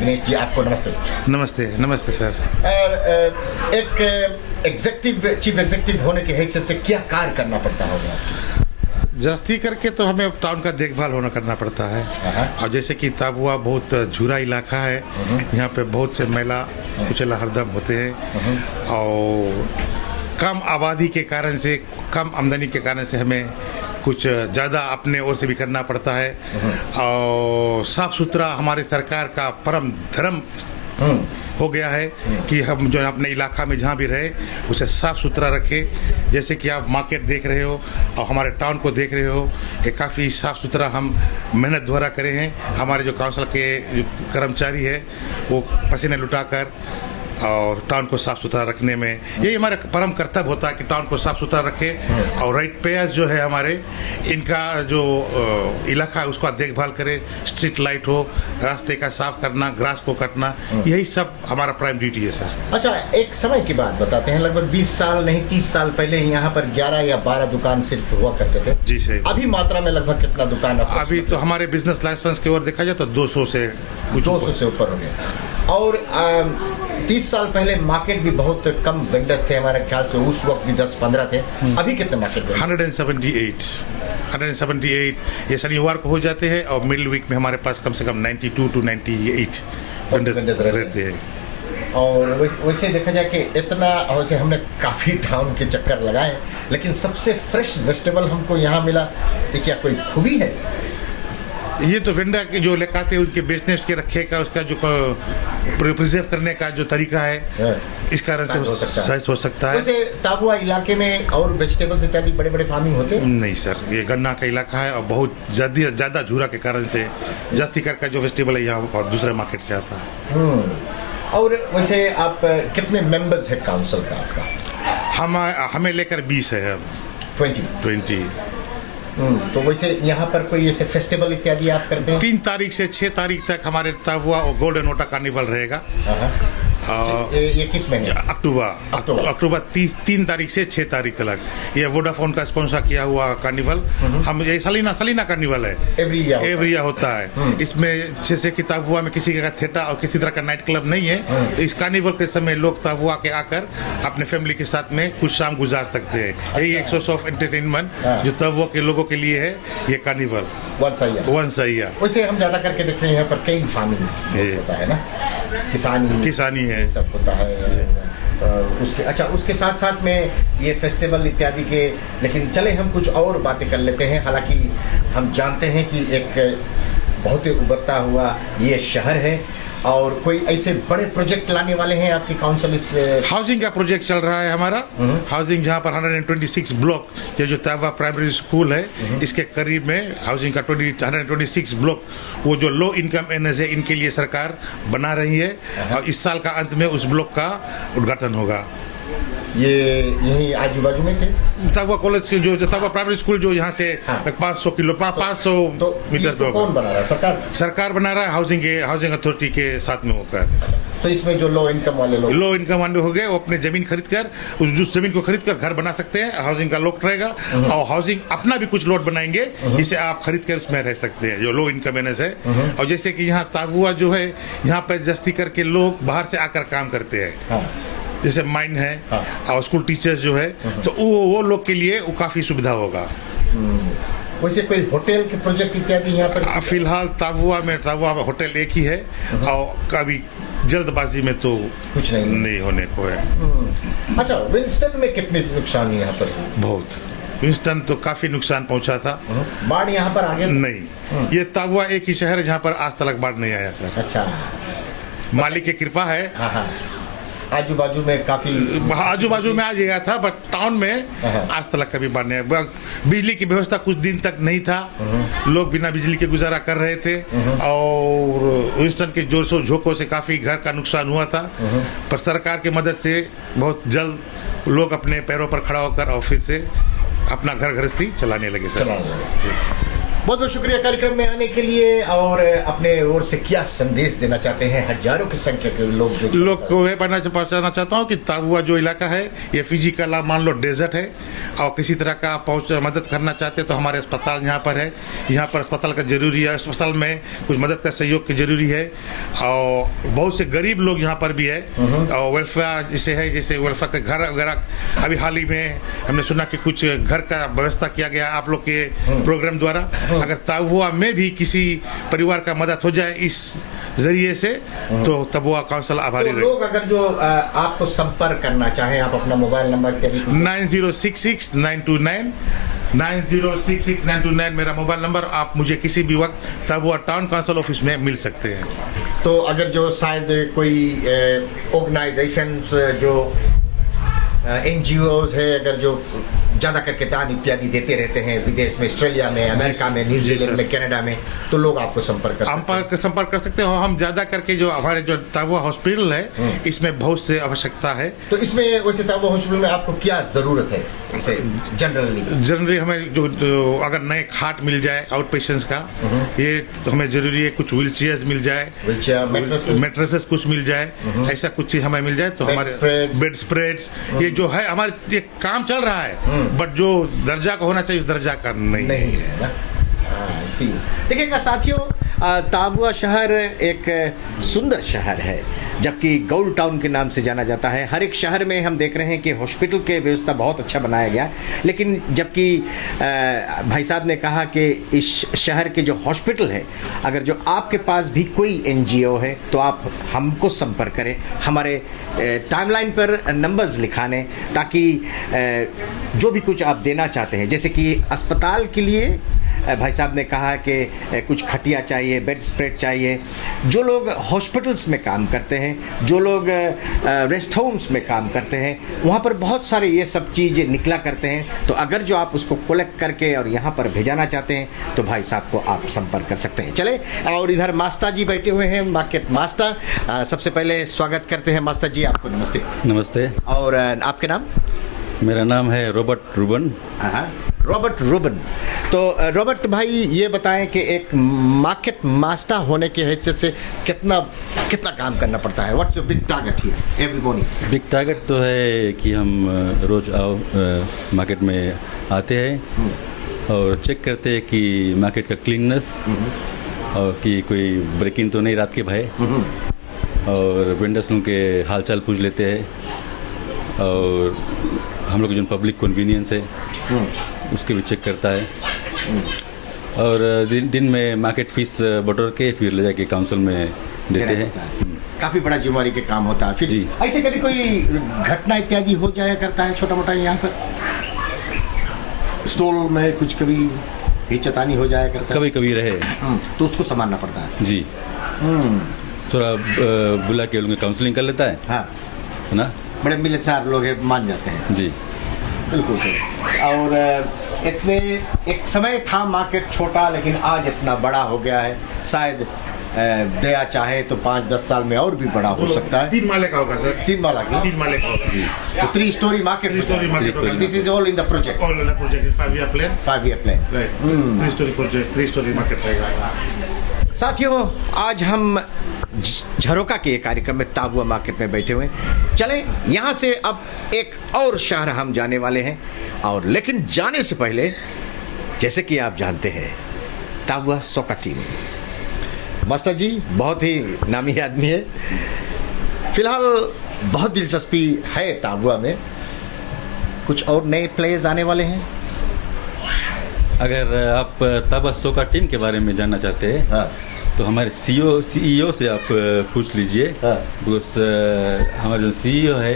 दिनेश जी आपको नमस्ते। नमस्ते। नमस्ते सर। एक चीफ एग्जीक्यूटिव होने के हैसियत से क्या कार्य करना पड़ता होगा? जास्ती करके तो हमें टाउन का देखभाल होना करना पड़ता है। और जैसे कि ताबुआ बहुत झूरा इलाका है, यहाँ पे बहुत से महिला कुचला हरदम होते हैं और कम आबादी के कारण से, कम आमदनी के कारण से हमें कुछ ज़्यादा अपने ओर से भी करना पड़ता है। और साफ सुथरा हमारे सरकार का परम धर्म हो गया है कि हम जो अपने इलाका में जहाँ भी रहे उसे साफ़ सुथरा रखें। जैसे कि आप मार्केट देख रहे हो और हमारे टाउन को देख रहे हो, ये काफ़ी साफ़ सुथरा हम मेहनत द्वारा करे हैं। हमारे जो काउंसिल के जो कर्मचारी है वो पसीने लुटाकर और टाउन को साफ़ सुथरा रखने में, यही हमारा परम कर्तव्य होता है कि टाउन को साफ़ सुथरा रखें। और राइट पेयर्स जो है हमारे, इनका जो इलाका है उसका देखभाल करें, स्ट्रीट लाइट हो, रास्ते का साफ करना, ग्रास को काटना, यही सब हमारा प्राइम ड्यूटी है सर। अच्छा, एक समय की बात बताते हैं, लगभग 20 साल नहीं 30 साल पहले यहाँ पर 11 या 12 दुकान सिर्फ हुआ करते थे। जी सही। अभी मात्रा में लगभग कितना दुकान? अभी तो हमारे बिजनेस लाइसेंस की ओर देखा जाए तो 200 से ऊपर हो गया। और 30 साल पहले मार्केट भी बहुत कम वेंडर्स थे हमारे ख्याल से, उस वक्त भी 10-15 थे। अभी कितने मार्केट? 178 ये शनिवार को हो जाते हैं और मिडिल वीक में हमारे पास कम से कम 92 to 98 वेंडर्स रहते हैं। और वैसे देखा जाए कि इतना, वैसे हमने काफ़ी टाउन के चक्कर लगाए, लेकिन सबसे फ्रेश वेजिटेबल हमको यहाँ मिला, ये क्या कोई खूबी है? ये तो वेंडर के जो लेकर आते हैं उनके बेचने, उसके रखे का, उसका जो प्रिजर्व करने का जो तरीका है, इस कारण से हो सकता है। वैसे ताबुआ इलाके में और वेजिटेबल्स इत्यादि बड़े बड़े फार्मिंग होते हैं? नहीं सर, ये गन्ना का इलाका है और बहुत ज़्यादा झूरा के कारण से जास्ती करके जो वेजिटेबल है यहाँ और दूसरे मार्केट से आता है। और वैसे आप कितने मेंबर्स है काउंसिल का आपका? हमें लेकर 20 है। 20। तो वैसे यहाँ पर कोई ऐसे फेस्टिवल इत्यादि आप करते हैं? 3 तारीख से 6 तारीख तक हमारे ताबुआ और गोल्डन ओटा कार्निवल रहेगा। ये किस महीने? अक्टूबर 3 तारीख से 6 तारीख तक। ये वोडाफोन का स्पॉन्सर किया हुआ कार्निवल, हम ये सलीना कार्निवल है, एवरी ईयर होता है। इसमें जैसे कि ताबुआ में किसी का थिएटर और किसी तरह का नाइट क्लब नहीं है, तो इस कार्निवल के समय लोग ताबुआ के आकर अपने फैमिली के साथ में कुछ शाम गुजार सकते हैं। यही एक सोर्स ऑफ एंटरटेनमेंट जो ताबुआ के लोगों के लिए है, ये कार्निवल वंस अ ईयर। वैसे हम ज्यादा करके देखते हैं यहाँ पर कई फार्मिंग होता है ना, किसानी है, सब होता है। उसके साथ साथ में ये फेस्टिवल इत्यादि के, लेकिन चले हम कुछ और बातें कर लेते हैं। हालांकि हम जानते हैं कि एक बहुत ही उभरता हुआ ये शहर है और कोई ऐसे बड़े प्रोजेक्ट लाने वाले हैं आपकी काउंसिल? इस हाउसिंग का प्रोजेक्ट चल रहा है हमारा। हाउसिंग जहाँ पर 126 ब्लॉक, ये जो ताबुआ प्राइमरी स्कूल है इसके करीब में हाउसिंग का 126 ब्लॉक, वो जो लो इनकम एरियाज है इनके लिए सरकार बना रही है और इस साल का अंत में उस ब्लॉक का उद्घाटन होगा। ये यही आजू बाजू में थे? ताबुआ कॉलेज जो ताबुआ प्राइमरी स्कूल जो यहाँ से 500 मीटर इसको पे कौन बना रहा है? सरकार बना रहा है, हाउसिंग अथॉरिटी के साथ में होकर। तो इसमें जो लो इनकम वाले लोग हो गए वो अपने जमीन खरीद कर उस जमीन को खरीद कर घर बना सकते हैं, हाउसिंग का लोड रहेगा और हाउसिंग अपना भी कुछ लोड बनाएंगे जिसे आप खरीद कर उसमें रह सकते हैं, जो लो इनकम एनएस है। और जैसे कि यहाँ ताबुआ जो है, यहाँ पर जस्ती करके लोग बाहर से आकर काम करते हैं, जैसे माइन है और स्कूल टीचर्स जो है, तो वो लोग के लिए वो काफ़ी सुविधा होगा। वैसे कोई होटल के प्रोजेक्ट इत्यादि यहाँ पर? फिलहाल ताबुआ होटल एक ही है और कभी जल्दबाजी में तो कुछ नहीं होने को है। अच्छा, विंस्टन में कितने नुकसान है यहाँ पर? बहुत, विंस्टन तो काफी नुकसान पहुंचा था। बाढ़ यहाँ पर आ गया? नहीं, ये ताबुआ एक ही शहर है जहाँ पर आज तक बाढ़ नहीं आया सर। अच्छा, मालिक की कृपा है। हाँ, आजू बाजू में काफी आजू बाजू में आ गया था, बट टाउन में आज तक कभी बाढ़ नहीं आया। बिजली की व्यवस्था कुछ दिन तक नहीं था, लोग बिना बिजली के गुजारा कर रहे थे और विंस्टन के जोर शोर झोंकों से काफी घर का नुकसान हुआ था, पर सरकार की मदद से बहुत जल्द लोग अपने पैरों पर खड़ा होकर और फिर से अपना घर गृहस्थी चलाने लगे सर। बहुत बहुत शुक्रिया कार्यक्रम में आने के लिए। और अपने ओर से क्या संदेश देना चाहते हैं हजारों की संख्या के लोग को ये पहुंचाना चाहता हूँ कि ताबुआ जो इलाका है ये फिजी का मान लो डेजर्ट है और किसी तरह का मदद करना चाहते हैं तो हमारे अस्पताल यहाँ पर है, यहाँ पर अस्पताल का जरूरी है, अस्पताल में कुछ मदद का सहयोग की जरूरी है और बहुत से गरीब लोग यहाँ पर भी है और वेलफेयर जैसे है, जैसे वेलफेयर के घर वगैरह अभी हाल ही में हमने सुना कि कुछ घर का व्यवस्था किया गया आप लोग के प्रोग्राम द्वारा। अगर ताबुआ में भी किसी परिवार का मदद हो जाए इस जरिए से तो ताबुआ काउंसिल आभारी रहेगा। लोग अगर जो आपको संपर्क करना चाहें, आप अपना मोबाइल नंबर 9066 मेरा मोबाइल नंबर, आप मुझे किसी भी वक्त ताबुआ टाउन काउंसिल ऑफिस में मिल सकते हैं। तो अगर जो शायद कोई ऑर्गेनाइजेशंस जो NGOs है, अगर जो ज़्यादा करके दान इत्यादि देते रहते हैं विदेश में, ऑस्ट्रेलिया में, अमेरिका में, न्यूजीलैंड में, कनाडा में, तो लोग आपको संपर्क कर सकते हैं। हम ज़्यादा करके जो हमारे जो ताबुआ हॉस्पिटल है इसमें बहुत से आवश्यकता है। तो इसमें वैसे ताबुआ हॉस्पिटल में आपको क्या ज़रूरत है? जनरली हमें जो अगर नए खाट मिल जाए आउट पेशेंट्स का, ये तो हमें जरूरी है। कुछ व्हील चेयर्स मिल जाए, मेट्रेसेस कुछ मिल जाए, ऐसा कुछ चीज़ हमें मिल जाए तो हमारे बेड स्प्रेड्स ये जो है हमारे ये काम चल रहा है, बट जो दर्जा का होना चाहिए उस दर्जा का नहीं है ना। देखिएगा साथियों, ताबुआ शहर एक सुंदर शहर है, जबकि गोल्ड टाउन के नाम से जाना जाता है। हर एक शहर में हम देख रहे हैं कि हॉस्पिटल के व्यवस्था बहुत अच्छा बनाया गया, लेकिन जबकि भाई साहब ने कहा कि इस शहर के जो हॉस्पिटल है, अगर जो आपके पास भी कोई NGO है तो आप हमको संपर्क करें, हमारे टाइमलाइन पर नंबर्स लिखाने, ताकि जो भी कुछ आप देना चाहते हैं, जैसे कि अस्पताल के लिए भाई साहब ने कहा कि कुछ खटिया चाहिए, बेड स्प्रेड चाहिए, जो लोग हॉस्पिटल्स में काम करते हैं, जो लोग रेस्ट होम्स में काम करते हैं, वहाँ पर बहुत सारे ये सब चीज़ें निकला करते हैं। तो अगर जो आप उसको कलेक्ट करके और यहाँ पर भेजाना चाहते हैं तो भाई साहब को आप संपर्क कर सकते हैं। चले, और इधर मास्टर जी बैठे हुए हैं, मार्केट मास्टर। सबसे पहले स्वागत करते हैं मास्टर जी, आपको नमस्ते। नमस्ते। और आपके नाम? मेरा नाम है रॉबर्ट रूबन। Robert Ruben. तो रॉबर्ट भाई ये बताएं कि एक मार्केट मास्टर होने के हैसियत से कितना काम करना पड़ता है? What's your big target here every morning? Big target तो है कि हम रोज मार्केट में आते हैं और चेक करते हैं कि मार्केट का क्लीननेस और कि कोई ब्रेकिंग तो नहीं रात के भाई, और वेंडर्स लोगों के हालचाल पूछ लेते हैं, और हम लोग जो पब्लिक कन्वीनियंस है उसके भी चेक करता है, और दिन में मार्केट फीस बटोर के फिर ले जाके काउंसिल में देते हैं। काफ़ी बड़ा जिम्मेदारी के काम होता है। फिर जी ऐसे कभी कोई घटना इत्यादि हो जाया करता है छोटा मोटा यहाँ पर स्टॉल में, कुछ कभी हिचतानी हो जाया करता है? कभी कभी रहे तो उसको संभालना पड़ता है जी। थोड़ा बुला के उनकी काउंसलिंग कर लेता है। हाँ ना, बड़े मिलनसार लोग हैं, मान जाते हैं जी। बिल्कुल सही। और इतने एक समय था मार्केट छोटा, लेकिन आज इतना बड़ा हो गया है। शायद दया चाहे तो 5-10 साल में और भी बड़ा हो सकता है। 3 माले का होगा सर। 3 माला की 3 माले का होगा। तो 3 story market. 3 story market. This is all in the project. All of the project is 5-year plan. 5-year plan। Right. 3 story project, 3 story market रहेगा। साथियों, आज हम झरोका के कार्यक्रम में ताबुआ मार्केट में बैठे हुए हैं। चलें यहाँ से अब एक और शहर हम जाने वाले हैं, और लेकिन जाने से पहले जैसे कि आप जानते हैं ताबुआ सोका टीम, मास्टर जी बहुत ही नामी आदमी है। फिलहाल बहुत दिलचस्पी है ताबुआ में, कुछ और नए प्लेयर्स आने वाले हैं। अगर आप ताबुआ सोका टीम के बारे में जानना चाहते हैं, हाँ। तो हमारे सीईओ से आप पूछ लीजिए। हाँ। बिकॉज हमारा जो सीईओ है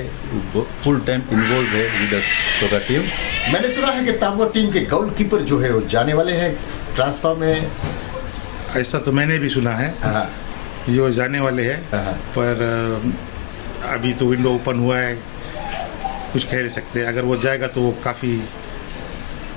वो फुल टाइम इन्वॉल्व है विद सोका टीम। मैंने सुना है कि ताबुआ टीम के गोलकीपर जो है वो जाने वाले हैं ट्रांसफर में। ऐसा तो मैंने भी सुना है। हाँ। ये जाने वाले हैं, हाँ। पर अभी तो विंडो ओपन हुआ है, कुछ कह नहीं सकते। अगर वो जाएगा तो वो काफ़ी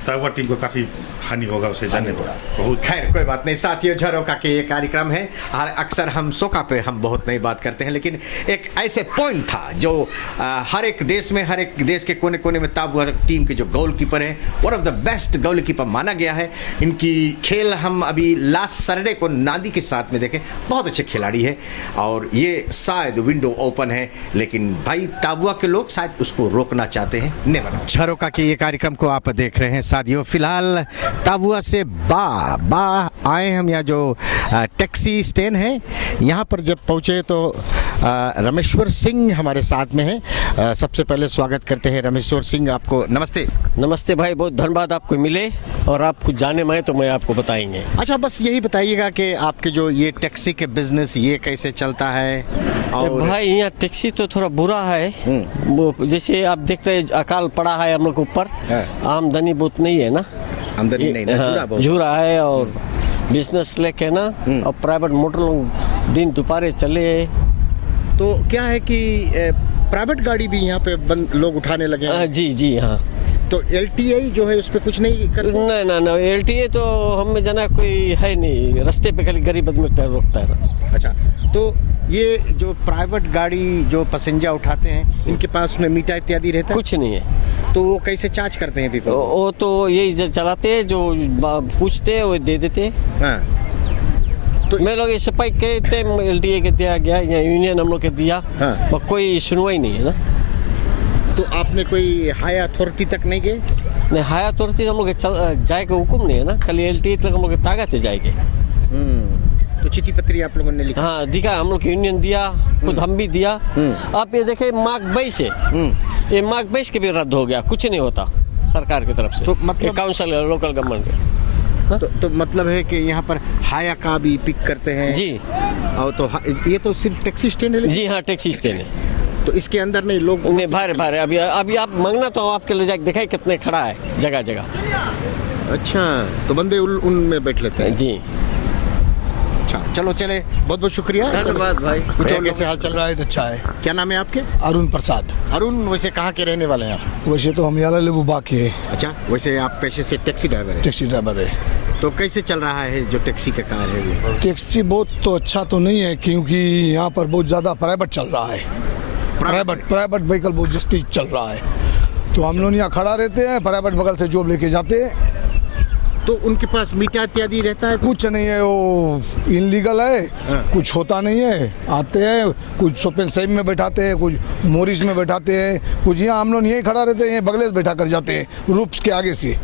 ताबुआ टीम को काफ़ी हानि होगा उसे जाने पर। बहुत खैर कोई बात नहीं साथियों, झरोका के ये कार्यक्रम है। अक्सर हम सोका पे हम बहुत नई बात करते हैं, लेकिन एक ऐसे पॉइंट था जो हर एक देश में, हर एक देश के कोने कोने में ताबुआ टीम के जो गोलकीपर हैं, one of the best goalkeeper माना गया है। इनकी खेल हम अभी लास्ट सैटरडे को नादी के साथ में देखे, बहुत अच्छे खिलाड़ी है, और ये शायद विंडो ओपन है, लेकिन भाई ताबुआ के लोग शायद उसको रोकना चाहते हैं। नेवर। झरोका के ये कार्यक्रम को आप देख रहे हैं साथियों। फिलहाल ताबुआ से बा आए हम, यहाँ जो टैक्सी स्टैंड है यहाँ पर जब पहुँचे तो रमेश्वर सिंह हमारे साथ में है। सबसे पहले स्वागत करते हैं रमेश्वर सिंह, आपको नमस्ते। नमस्ते भाई, बहुत धन्यवाद आपको मिले, और आप कुछ जाने में तो मैं आपको बताएंगे। अच्छा, बस यही बताइएगा कि आपके जो ये टैक्सी के बिजनेस ये कैसे चलता है। और भाई यहाँ टैक्सी तो थोड़ा बुरा है, वो जैसे आप देखते हैं अकाल पड़ा है हम लोग के ऊपर, आमदनी बहुत नहीं है ना, आमदनी नहीं ना, झूरा है, और बिजनेस लेके ना, और प्राइवेट मोटर लोग दिन दोपहर चले। तो क्या है कि प्राइवेट गाड़ी भी यहाँ पे लोग उठाने लगे हैं। जी जी हाँ। तो एलटीआई जो है उस पर कुछ नहीं कर? नहीं एलटीआई तो हमें जाना कोई है नहीं, रास्ते पे खाली गरीब आदमी रोकता है ना। अच्छा, तो ये जो प्राइवेट गाड़ी जो पैसेंजर उठाते हैं, इनके पास में मीटर इत्यादि रहता है? कुछ नहीं है। तो वो कैसे चार्ज करते हैं पीपल? वो तो यही चलाते हैं, जो पूछते हैं वो दे देते हैं। हाँ। तो मैं लोग इसे पाई कहते एलटीए के दिया गया या यूनियन हम लोग के दिया। हाँ। कोई सुनवाई नहीं है ना। तो आपने कोई हाई अथॉरिटी तक नहीं गए? नहीं, हाई अथॉरिटी हम लोग जाए के हुक्म नहीं है ना, खाली एलटीए तक हम लोग ताकत है जाएंगे। तो चिट्ठी पत्री आप लोगों ने लिखा? हाँ दिखा, हम लोग यूनियन दिया, खुद हम भी दिया। आप ये देखे मार्क 22 है, ये मार्क 22 के भी रद्द हो गया, कुछ नहीं होता सरकार की तरफ से। तो मतलब काउंसिल लोकल गवर्नमेंट के तो मतलब है कि यहाँ पर हाया का भी पिक करते हैं जी। और तो ये तो सिर्फ टैक्सी स्टैंड है? जी हाँ, टैक्सी स्टैंड है। तो इसके अंदर नहीं लोग नहीं, बाहर अभी आप मांगना तो आपके ले जाके दिखाए कितने खड़ा है जगह जगह। अच्छा, तो बंदे उनमें बैठ लेते हैं? जी। अच्छा, चलो चले, बहुत बहुत शुक्रिया, धन्यवाद भाई। कुछ और कैसे हाल चल रहा है? अच्छा है। क्या नाम है आपके? अरुण प्रसाद। अरुण, वैसे कहाँ के रहने वाले हैं आप? वैसे तो हम याला लेबू के। अच्छा, वैसे आप पेशे से टैक्सी ड्राइवर है? टैक्सी ड्राइवर है। तो कैसे चल रहा है जो टैक्सी का कार है ये? टैक्सी बहुत तो अच्छा तो नहीं है, क्योंकि यहाँ पर बहुत ज़्यादा प्राइवेट चल रहा है। प्राइवेट व्हीकल बहुत जस्ती चल रहा है, तो हम लोग यहाँ खड़ा रहते हैं, प्राइवेट बगल से जॉब लेके जाते हैं। तो उनके पास मीटर इत्यादि रहता है? कुछ नहीं है, वो इनलीगल है। हाँ। कुछ होता नहीं है, आते हैं कुछ शोपिंग साइड में बैठाते हैं, कुछ मोरिस में बैठाते हैं, कुछ यहाँ हम लोग यहीं खड़ा रहते हैं, बगले से बैठा कर जाते हैं रूप्स के आगे से।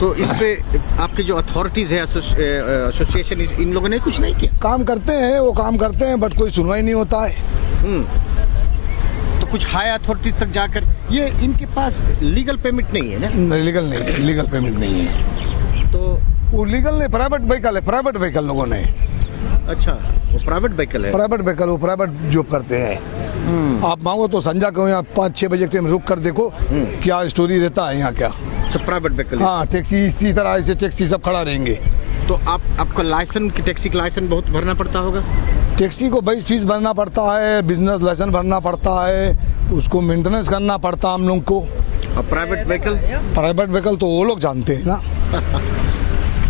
तो इस पे आपके जो अथॉरिटीज है, एसोसिएशन, इन लोगों ने कुछ नहीं किया? काम करते हैं, वो काम करते हैं, बट कोई सुनवाई नहीं होता है। तो कुछ हाई अथॉरिटीज तक जाकर, ये इनके पास लीगल पेमेंट नहीं है ना? लीगल नहीं, लीगल पेमेंट नहीं है। तो वो लीगल नहीं, प्राइवेट व्हीकल है, प्राइवेट व्हीकल लोगों ने। अच्छा, वो प्राइवेट व्हीकल है? प्राइवेट व्हीकल, वो प्राइवेट जॉब करते हैं। आप मांगो तो संजा को यहाँ 5-6 बजे तक रुक कर देखो क्या स्टोरी रहता है यहाँ, क्या सब प्राइवेट व्हीकल? हाँ, टैक्सी इसी तरह से टैक्सी सब खड़ा रहेंगे। तो आपको लाइसेंस, टैक्सी का लाइसेंस बहुत भरना पड़ता होगा? टैक्सी को 22 फीस भरना पड़ता है, बिजनेस लाइसेंस भरना पड़ता है, उसको मेंटेनेंस करना पड़ता है हम लोग को। और प्राइवेट व्हीकल? प्राइवेट व्हीकल तो वो लोग जानते हैं ना।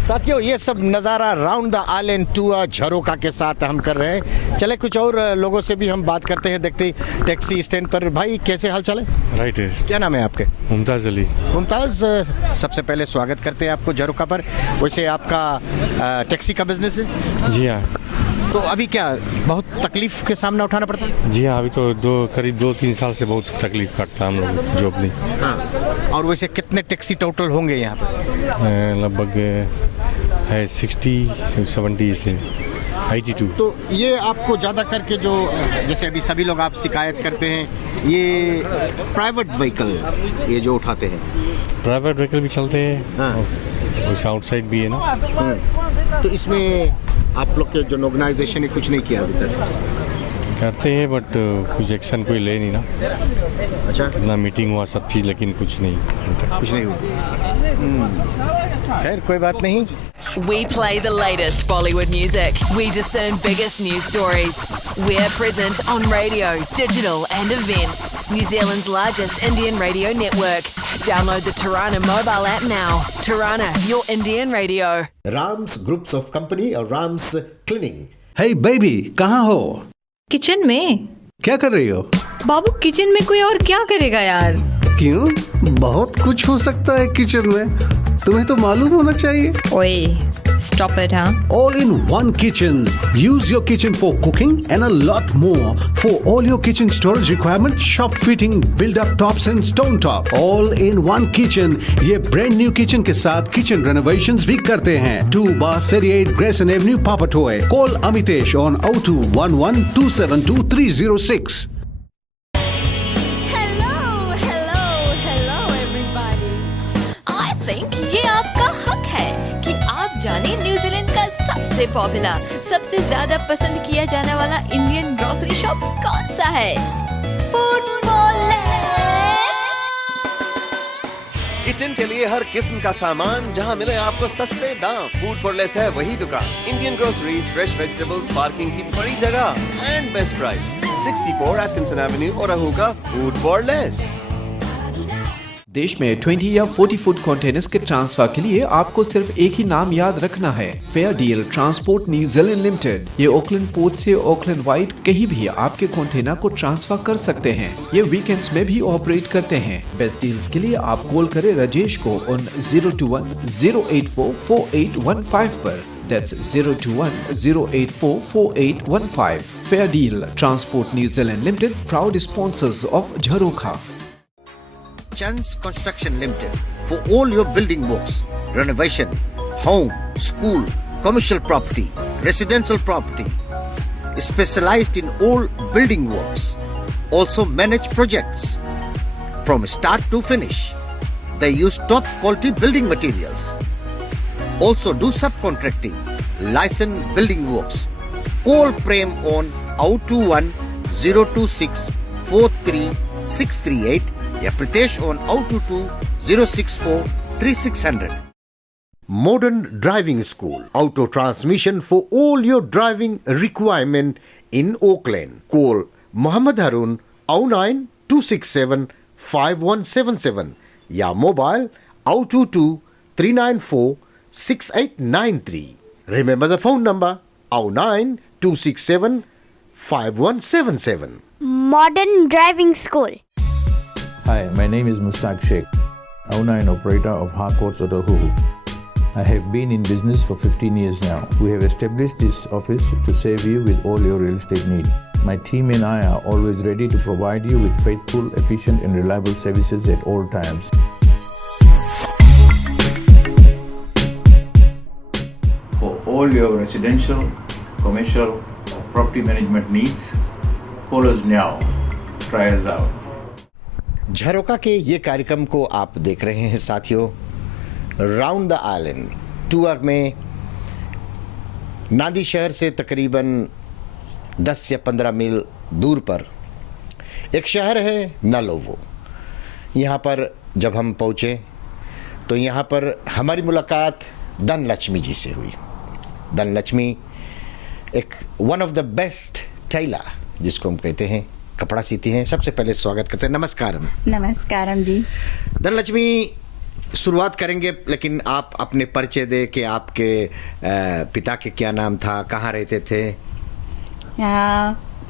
साथियों ये सब नज़ारा round the island tour Jharoka के साथ हम कर रहे हैं। चले कुछ और लोगों से भी हम बात करते हैं, देखते टैक्सी स्टैंड पर। भाई कैसे हाल चाल है? राइट है। क्या नाम है आपके? मुमताज़ अली। मुमताज़, सबसे पहले स्वागत करते हैं आपको झरोका पर। वैसे आपका टैक्सी का बिजनेस है? जी हाँ। तो अभी क्या बहुत तकलीफ के सामना उठाना पड़ता है? जी हाँ, अभी तो करीब 2-3 साल से बहुत तकलीफ करता है हम लोग जॉब नहीं। हाँ। और वैसे कितने टैक्सी टोटल होंगे यहाँ पर? लगभग है 60-70 से 82। तो ये आपको ज़्यादा करके जो जैसे अभी सभी लोग आप शिकायत करते हैं, ये प्राइवेट व्हीकल ये जो उठाते हैं? प्राइवेट व्हीकल भी चलते हैं। हाँ। आउटसाइड भी है ना। तो इसमें आप लोग के जो ऑर्गेनाइजेशन ने कुछ नहीं किया अभी तक? करते हैं बट कुछ एक्शन कोई ले नहीं ना। अच्छा। इतना मीटिंग हुआ सब चीज़, लेकिन कुछ नहीं हुआ। खैर कोई बात नहीं। We play the latest Bollywood music. We discern biggest news stories. We're present on radio, digital and events. New Zealand's largest Indian radio network. Download the Tarana mobile app now. Tarana, your Indian radio. Rams Groups of Company और Rams Cleaning। Hey baby, कहाँ हो? किचन में। क्या कर रही हो? बाबू किचन में कोई और क्या करेगा यार? क्यों? बहुत कुछ हो सकता है किचन में, तुम्हें तो मालूम होना चाहिए। ओए, stop it, huh? All in one kitchen. Use your kitchen for cooking and a lot more. For all your kitchen storage requirements, shop fitting, build-up tops and stone top. All in one kitchen. ये brand new kitchen के साथ kitchen renovations भी करते हैं। 2/38 Grayson Avenue, Papatoy. Call Amitesh on 0211272306. जाने न्यूजीलैंड का सबसे पॉपुलर, सबसे ज्यादा पसंद किया जाने वाला इंडियन ग्रोसरी शॉप कौन सा है? Food for less. किचन के लिए हर किस्म का सामान जहां मिले आपको सस्ते दाम। फूड फॉर लेस है वही दुकान। Indian groceries, fresh vegetables, parking की बड़ी जगह and best price. 64 Atkinson Avenue और का फूड फॉर लेस। देश में 20 या 40 फुट कंटेनर्स के ट्रांसफर के लिए आपको सिर्फ एक ही नाम याद रखना है, fair deal transport New Zealand limited. ये ऑकलैंड पोर्ट से ऑकलैंड वाइड कहीं भी आपके कंटेनर को ट्रांसफर कर सकते हैं। ये वीकेंड्स में भी ऑपरेट करते हैं। बेस्ट डील्स के लिए आप कॉल करें राजेश को ऑन 021-084-4815 पर। That's 021-084-4815. Fair Deal Transport New Zealand Limited, proud sponsors of Jharokha. Chan's Construction Limited for all your building works, renovation, home, school, commercial property, residential property. Specialized in all building works. Also manage projects from start to finish. They use top quality building materials. Also do subcontracting, licensed building works. Call Prem on 021-026-43638 या Pritesh on 022-064-3600. Modern Driving School, auto transmission for all your driving requirement in Auckland. Call Muhammad Harun 09267-5177 या mobile 022-394-6893. Remember the phone number 09267-5177. Modern Driving School. Hi, my name is Mustaq Sheikh, owner and operator of Harcourts Otahuhu. I have been in business for 15 years now. We have established this office to serve you with all your real estate needs. My team and I are always ready to provide you with faithful, efficient and reliable services at all times. For all your residential, commercial, property management needs, call us now. Try us out. झरोका के ये कार्यक्रम को आप देख रहे हैं साथियों, राउंड द आइलैंड टूर में। नांदी शहर से तकरीबन 10 या 15 मील दूर पर एक शहर है नलोवो। यहाँ पर जब हम पहुँचे तो यहाँ पर हमारी मुलाकात धनलक्ष्मी जी से हुई। धनलक्ष्मी एक one of the best tailor जिसको हम कहते हैं, कपड़ा सीती हैं। सबसे पहले स्वागत करते हैं। नमस्कारम। नमस्कारम जी। धनलक्ष्मी, शुरुआत करेंगे, लेकिन आप अपने परिचय दे कि आपके पिता के क्या नाम था, कहाँ रहते थे?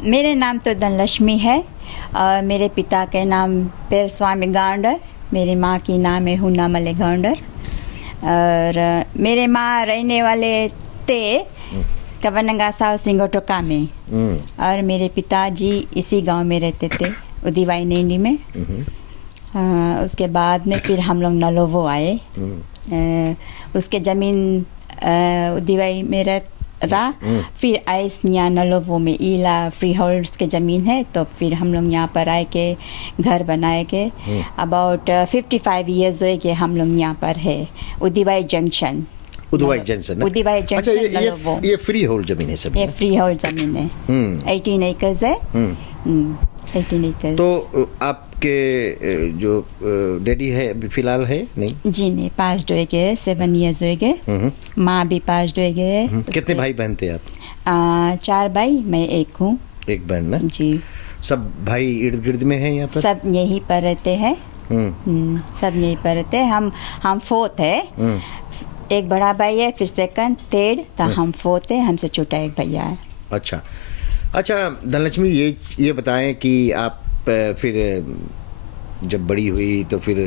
मेरे नाम तो धनलक्ष्मी है और मेरे पिता के नाम पेर स्वामी गांडर, मेरी माँ की नाम है हुन्नामले गांडर। और मेरे माँ रहने वाले थे कवनंगा साउ सिंगोटोका में, और मेरे पिताजी इसी गांव में रहते थे, उदीवाई नैनी में। उसके बाद में फिर हम लोग नलोवो आए। उसके ज़मीन उदीवाई में रहा, फिर आए यहाँ नलोवो में ईला फ्री होल्ड्स के ज़मीन है, तो फिर हम लोग यहाँ पर आए के घर बनाए के। अबाउट 55 ईयर्स हुए कि हम लोग यहाँ पर है, उदीवाई जंक्शन। उदीवाई जंक्शन। उदीवाई जंक्शन। अच्छा, ये फ्री होल्ड ज़मीन है सब? ये फ्री होल्ड ज़मीन है, 18 एकर्स है। 18 एकर्स। तो आपके जो डैडी है अभी फिलहाल है नहीं? जी नहीं, पास हो गए, 7 ईयर्स हो गए। माँ भी पास हो गए। कितने भाई बहन थे आप? 4 भाई, मैं एक हूँ। एक बहन ना? जी। सब भाई इर्द गिर्द में हैं यहाँ पर? सब यहीं पर रहते हैं। सब यहीं पर रहते हैं। हम फोर्थ है, एक बड़ा भाई है, फिर सेकंड, थर्ड, तो हम फोर्थ है, हमसे छोटा एक भैया है। अच्छा अच्छा, धनलक्ष्मी ये बताएं कि आप फिर जब बड़ी हुई तो फिर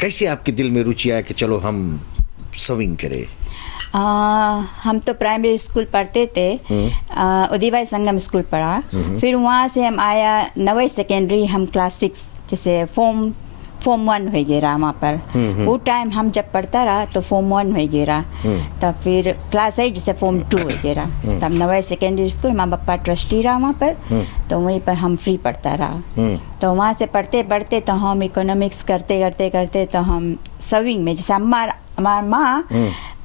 कैसे आपके दिल में रुचि आया कि चलो हम सविंग करें? हम तो प्राइमरी स्कूल पढ़ते थे, उदीबाई संगम स्कूल पढ़ा। फिर वहाँ से हम आया नवई सेकेंडरी, हम क्लास 6 जैसे फॉर्म 1 हो गया रहा वहाँ पर। वो टाइम हम जब पढ़ता रहा तो फॉर्म 1 हो गया रहा, तब फिर क्लास 8 जैसे फॉर्म 2 हो गया रहा। तब नवई सेकेंडरी स्कूल माँ बापा ट्रस्टी रहा वहाँ पर, तो वहीं पर हम फ्री पढ़ता रहा। तो वहाँ से पढ़ते पढ़ते तो हम इकोनॉमिक्स करते करते करते तो हम सविंग में, जैसे हमारा माँ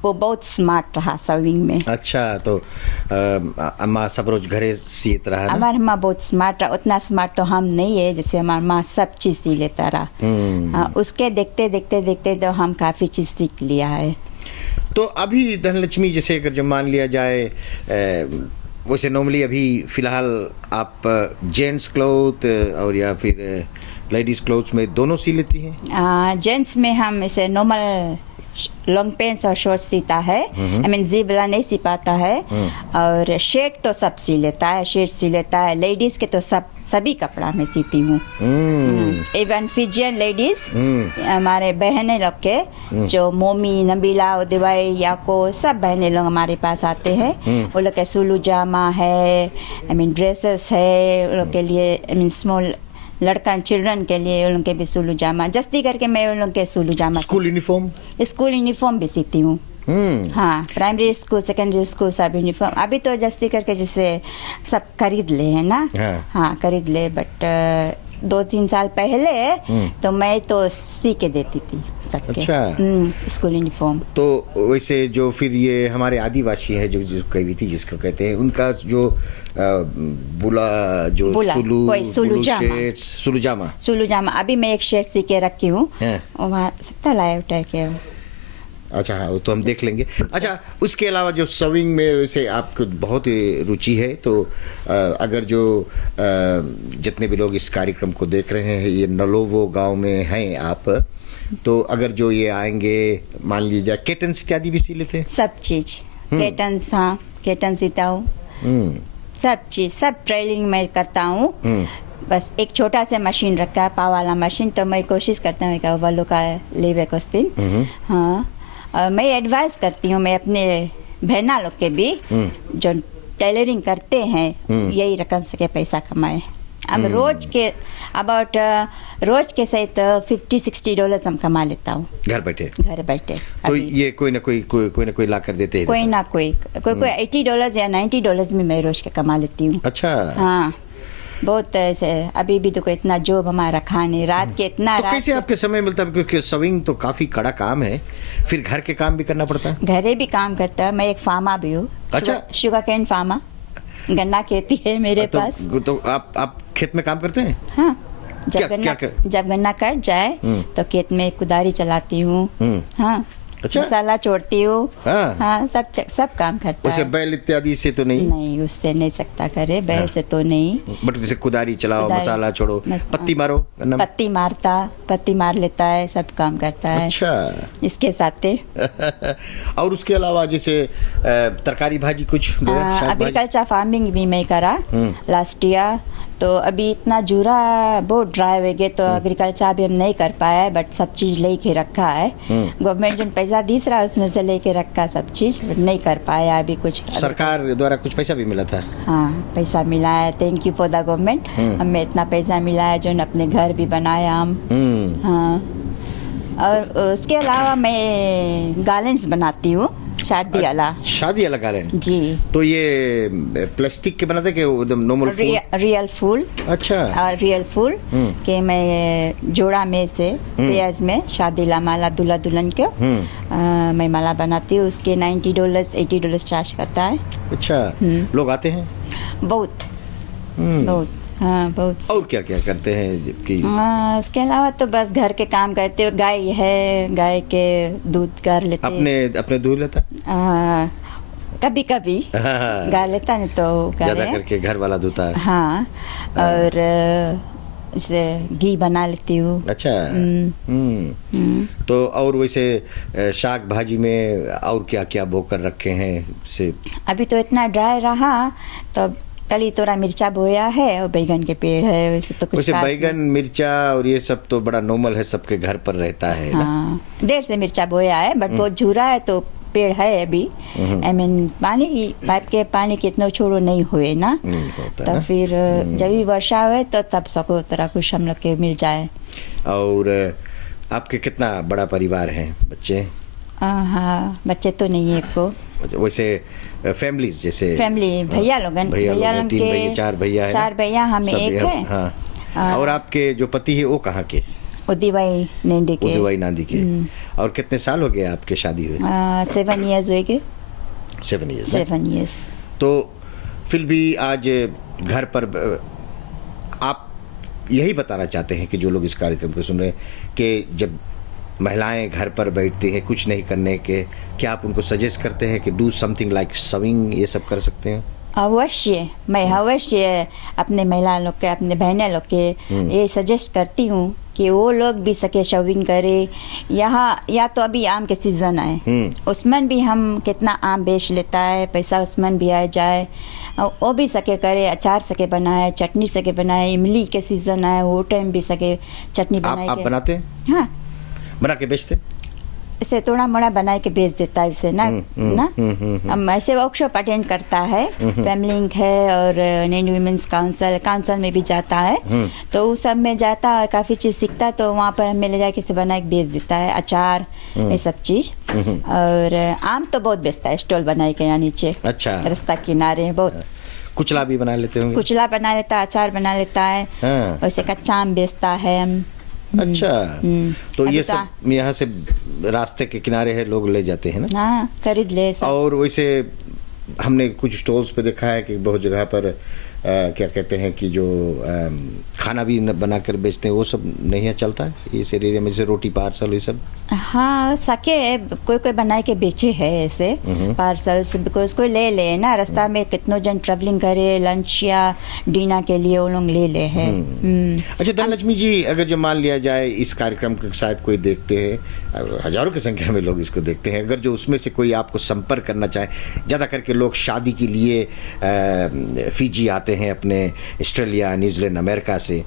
वो बहुत स्मार्ट रहा सविंग में। अच्छा, तो अम्मा सब रोज घरे सीत रहा? हमारी माँ बहुत स्मार्ट रहा, उतना स्मार्ट तो हम नहीं है, जैसे हमारी माँ सब चीज़ सी लेता रहा। उसके देखते देखते देखते तो हम काफ़ी चीज़ सीख लिया है। तो अभी धनलक्ष्मी, जैसे अगर जब मान लिया जाए, वैसे नॉर्मली अभी फ़िलहाल आप जेंट्स क्लोथ और या फिर लेडीज़ क्लोथ्स में दोनों सी लेती हैं? जेंट्स में हम इसे नॉर्मल लॉन्ग पेंट्स और शॉर्ट्स सीता है, आई मीन ज़ीब्रा नहीं सी पाता है। और शर्ट तो सब सी लेता है, शर्ट सी लेता है। लेडीज़ के तो सभी कपड़ा में सीती हूँ, इवन फिजियन लेडीज़, हमारे बहनें लोग के, जो मोमी, नबीला, उदवाई, याको, सब बहनें लोग हमारे पास आते हैं। वो लोग के सुलू जामा है, आई मीन ड्रेसेस है, उन लोग के लिए, आई मीन स्मॉल लड़का चिल्ड्रन के लिए उनके भी सुलू जामा, जस्ती करके मैं उन लोग के सुलू जामा। स्कूल यूनिफॉर्म भी सीती हूँ। हाँ, प्राइमरी स्कूल, सेकेंडरी स्कूल सब यूनिफॉर्म। अभी तो जस्ती करके जैसे सब खरीद ले है ना। हाँ खरीद ले, बट 2-3 साल पहले तो मैं तो सी के देती थी सबके। अच्छा। School uniform. तो वैसे जो फिर ये हमारे आदिवासी है, जो कही थी जिसको कहते हैं, उनका जो सुलूजामा अभी मैं एक शर्ट सी के रखी हूँ, वहाँ सकता लाया उठा के। अच्छा हाँ, वो तो हम देख लेंगे। अच्छा, उसके अलावा जो सविंग में वैसे आपको बहुत रुचि है, तो अगर जो जितने भी लोग इस कार्यक्रम को देख रहे हैं, ये नलोवो गांव में हैं आप, तो अगर जो ये आएंगे, मान लीजिए केटन्स इत्यादि भी सी लेते हैं? सब चीज़ केटन्स, हाँ केटन सीता हूँ, सब चीज़, सब ट्रेलिंग मैं करता हूँ। बस एक छोटा सा मशीन रखा है, पाव वाला मशीन, तो मैं कोशिश करता हूँ कि वालों का लेवे कुछ दिन। हाँ, और मैं एडवाइस करती हूँ, मैं अपने बहना लोग के भी जो टेलरिंग करते हैं, यही रकम से पैसा कमाए। अब रोज के अबाउट रोज के सहित $50-60 हम कमा लेता हूँ घर बैठे। तो ये कोई ना कोई ला कर देते हैं? कोई ना कोई $80 या $90 में मैं रोज के कमा लेती हूँ। अच्छा। हाँ, बहुत ऐसे। अभी भी तो कोई इतना जॉब हमारा रखा नहीं, रात के इतना। तो कैसे आपके समय मिलता है, क्योंकि सविंग तो काफी कड़ा काम है, फिर घर के काम भी करना पड़ता है? घरे भी काम करता है, मैं एक फार्मा भी हूँ। अच्छा। शुगर कैन फार्मा, गन्ना खेती है मेरे पास। तो आप खेत में काम करते हैं? हाँ, जब गन्ना कट जाए तो खेत में कुदारी चलाती हूँ। हाँ, अच्छा। मसाला छोड़ती हूँ। हाँ। हाँ, सब काम करता वैसे है। बैल इत्यादि से तो नहीं? नहीं, उससे नहीं सकता करे, बैल से तो नहीं। बट जैसे कुदारी चलाओ, कुदारी, मसाला छोड़ो, पत्ती मारो, पत्ती मार लेता है, सब काम करता है। अच्छा। इसके साथ और उसके अलावा जैसे तरकारी भाजी कुछ एग्रीकल्चर फार्मिंग भी मैं करा लास्ट ईयर। तो अभी इतना जूरा बहुत ड्राई हो गया, तो एग्रीकल्चर अभी हम नहीं कर पाए, बट सब चीज़ लेके रखा है। गवर्नमेंट ने पैसा दिस रहा, उसमें से लेके रखा सब चीज़, बट नहीं कर पाया अभी कुछ। सरकार द्वारा कुछ पैसा भी मिला था? हाँ, पैसा मिला है, thank you for the government. हमें इतना पैसा मिला है जो अपने घर भी बनाया हम। हाँ, और उसके अलावा मैं गार्लेंड्स बनाती हूँ, शादी वाला गार्लेंड जी। तो ये प्लास्टिक के बनाते कि एकदम नॉर्मल फूल? रियल फूल। अच्छा। और रियल फूल के मैं जोड़ा में से पेयर्स में शादी ला माला दूल्हा दुल्हन के मैं माला बनाती हूँ। उसके $90 $80 चार्ज करता है। अच्छा। लोग आते हैं बहुत। हाँ, बहुत। और क्या क्या करते हैं जबकि? उसके अलावा तो बस घर के काम करते हो। गाय है, गाय के दूध कर लेते। अपने दूध लेता? कभी कभी गा लेता, नहीं तो ज्यादा करके घर वाला दूता है। हाँ, और इसे घी बना लेती हूँ। अच्छा। तो और वैसे शाक भाजी में और क्या क्या बोकर रखे हैं से? अभी तो इतना ड्राई रहा, तो कल थोड़ा मिर्चा बोया है और बैगन के पेड़ है, वैसे तो कुछ वैसे बैगन मिर्चा और ये सब तो बड़ा नॉर्मल है, सबके घर पर रहता है। हाँ, ढेर से मिर्चा बोया है, बट बहुत झूरा है, तो पेड़ है अभी। आई मीन पानी पाइप के पानी कितना छोड़ो नहीं हुए ना, तो फिर जब भी वर्षा हुए तो तब सको तरह कुछ हम लोग के मिल जाए। और आपके कितना बड़ा परिवार है? बच्चे? हाँ, बच्चे तो नहीं है को। वैसे फैमिलीज जैसे फैमिली भैया लोग तीन भैया, चार भैया है? 4 भैया, हम एक है। हाँ। और आपके जो पति है वो कहाँ के? उदिवाई नांदी के। उदिवाई नांदी के। और कितने साल हो गए आपके शादी हुए? 7 years हो गए। 7 years। तो फिर भी आज घर पर आप यही बताना चाहते हैं कि जो लोग इस कार्यक्रम को सुन रहे हैं कि जब महिलाएं घर पर बैठती हैं कुछ नहीं करने के, क्या आप उनको सजेस्ट करते हैं कि डू समथिंग लाइक सविंग, ये सब कर सकते हैं? अवश्य, मैं अवश्य अपने महिला लोग के, अपने बहनें लोग के ये सजेस्ट करती हूँ कि वो लोग भी सके शॉपिंग करे। यहाँ या तो अभी आम के सीज़न आए, उसमें भी हम कितना आम बेच लेता है, पैसा उसमें भी आ जाए, वो भी सके करे। अचार सके बनाए, चटनी सके बनाए, इमली के सीज़न आए वो टाइम भी सके चटनी बनाए। आप बनाते हैं? हाँ, बना के बेचते? इसे थोड़ा मोड़ा बना के बेच देता है इसे ना। हम ऐसे वर्कशॉप अटेंड करता है, फैमिली है और इंडियन वुमेन्स काउंसिल में भी जाता है, तो उस सब में जाता है, काफ़ी चीज़ सीखता है, तो वहाँ पर हमें ले जाके इसे बना के बेच देता है, अचार ये सब चीज़। और आम तो बहुत बेचता है, स्टॉल बनाए के यहाँ नीचे। अच्छा। रास्ता किनारे बहुत। कुचला भी बना लेते होंगे? कुचला बना लेता है, अचार बना लेता है। वैसे कच्चा आम बेचता है हम। अच्छा। तो ये सब यहाँ से रास्ते के किनारे है, लोग ले जाते हैं ना? हाँ, खरीद ले सब। और वैसे हमने कुछ स्टॉल्स पे देखा है कि बहुत जगह पर क्या कहते हैं कि जो खाना भी बना कर बेचते हैं, वो सब नहीं है चलता है इस एरिया में, जैसे रोटी पार्सल ये सब? हाँ, सके कोई बनाए के बेचे है ऐसे पार्सल्स, बिकॉज कोई ले ले ना, रास्ता में कितनों जन ट्रैवलिंग करे लंच या डिनर के लिए, वो लोग ले ले है। अच्छा धनलक्ष्मी जी, अगर जो मान लिया जाए इस कार्यक्रम को शायद कोई देखते हैं, हजारों की संख्या में लोग इसको देखते हैं, अगर जो उसमें से कोई आपको संपर्क करना चाहे, ज़्यादा करके लोग शादी के लिए फिजी आते हैं अपने ऑस्ट्रेलिया, न्यूजीलैंड, अमेरिका से,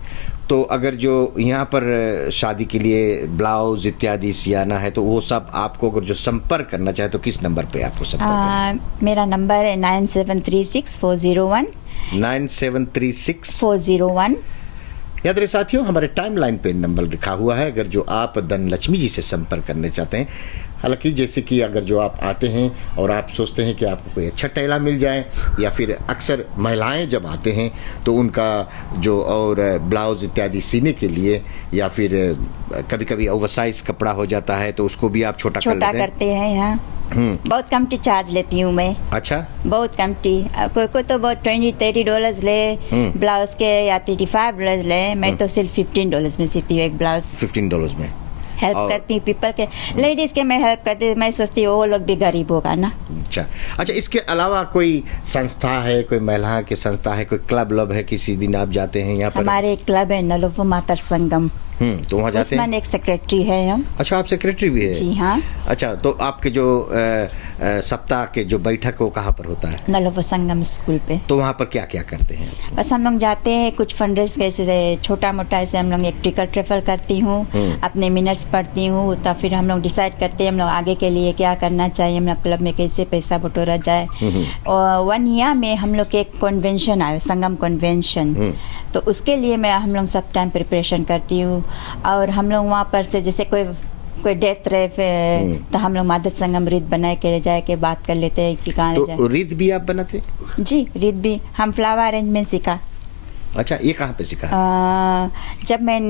तो अगर जो यहाँ पर शादी के लिए ब्लाउज इत्यादि सियाना है, तो वो सब आपको अगर जो संपर्क करना चाहे तो किस नंबर पे आपको संपर्क करना? मेरा नंबर है 9736 401 याद रहे साथियों, हमारे टाइमलाइन पे नंबर लिखा हुआ है, अगर जो आप धनलक्ष्मी जी से संपर्क करने चाहते हैं। हालांकि जैसे कि अगर जो आप आते हैं और आप सोचते हैं कि आपको कोई अच्छा टेलर मिल जाए, या फिर अक्सर महिलाएं जब आते हैं तो उनका जो और ब्लाउज इत्यादि सीने के लिए, या फिर कभी कभी ओवरसाइज कपड़ा हो जाता है तो उसको भी आप छोटा करते हैं यहाँ। बहुत कमती चार्ज लेती हूँ मैं। अच्छा। बहुत कमती, कोई तो बहुत $20-30 ले ब्लाउज के, या $35 ले, मैं तो सिर्फ $15 में सीती हूँ एक ब्लाउज। $15 में? हेल्प करती हूँ पीपल के, लेडीज़ के मैं हेल्प करती हूँ। मैं सोचती हूँ वो लोग भी गरीब होगा ना। अच्छा, इसके अलावा कोई संस्था है, कोई महिला की संस्था है, कोई क्लब है, किसी दिन आप जाते हैं यहाँ पर? हमारे एक क्लब है नलोफो मातर संगम, तो वहाँ जाते हैं? एक सेक्रेटरी है हम। अच्छा, आप सेक्रेटरी भी है? जी हाँ। अच्छा, तो आपके जो सप्ताह के जो बैठक वो कहाँ पर होता है? नलोफो संगम स्कूल पे। तो वहाँ पर क्या क्या करते हैं? बस हम लोग जाते हैं, कुछ फंड्रेज कैसे छोटा मोटा ऐसे हम लोग एक टिकट ट्रेवल करती हूँ, अपने मिनट्स पढ़ती हूँ, तब फिर हम लोग डिसाइड करते हैं हम लोग आगे के लिए क्या करना चाहिए, हम लोग क्लब में कैसे पैसा बटोरा जाए। और 1 ईयर में हम लोग के एक कन्वेंशन आए, संगम कन्वेंशन, तो उसके लिए मैं हम लोग सब टाइम प्रिपरेशन करती हूँ। और हम लोग वहाँ पर से जैसे कोई डेथ रहे तो हम लोग मादर संगम रीत बनाए के ले जाए के बात कर लेते हैं कि कहाँ ले जाए। तो रीत भी आप बनाते? जी, रीत भी हम फ्लावर अरेंजमेंट सीखा। अच्छा, ये कहाँ पे सीखा? जब मैं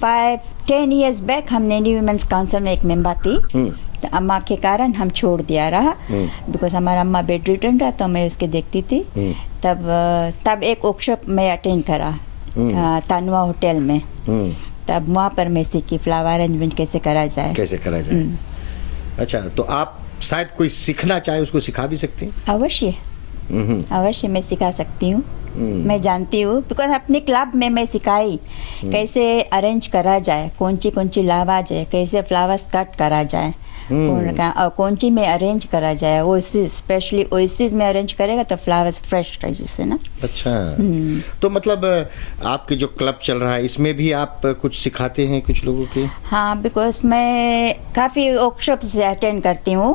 5-10 years बैक हम नेडी वुमेन्स काउंसिल में एक मेंबर थी, तो अम्मा के कारण हम छोड़ दिया रहा, बिकॉज हमारा अम्मा बेड रिटर्न रहा तो मैं उसके देखती थी। तब एक वर्कशॉप में अटेंड करा तानुआ होटल में, तब वहाँ पर मैं सीखी फ्लावर अरेंजमेंट कैसे करा जाए। अच्छा, तो आप शायद कोई सीखना चाहे उसको सिखा भी सकते हैं? अवश्य मैं सिखा सकती हूँ। मैं जानती हूँ बिकॉज अपने क्लब में मैं सिखाई कैसे अरेंज करा जाए, कौन सी लावा जाए, कैसे फ्लावर्स कट करा जाए, और कौन सी में अरेंज करा जाए। ओएसिस, स्पेशली ओएसिस में अरेंज करेगा तो फ्लावर्स फ्रेश रहे जिससे ना। अच्छा, तो मतलब आपके जो क्लब चल रहा है इसमें भी आप कुछ सिखाते हैं कुछ लोगों के? हाँ, बिकॉज मैं काफ़ी वर्कशॉप से अटेंड करती हूँ,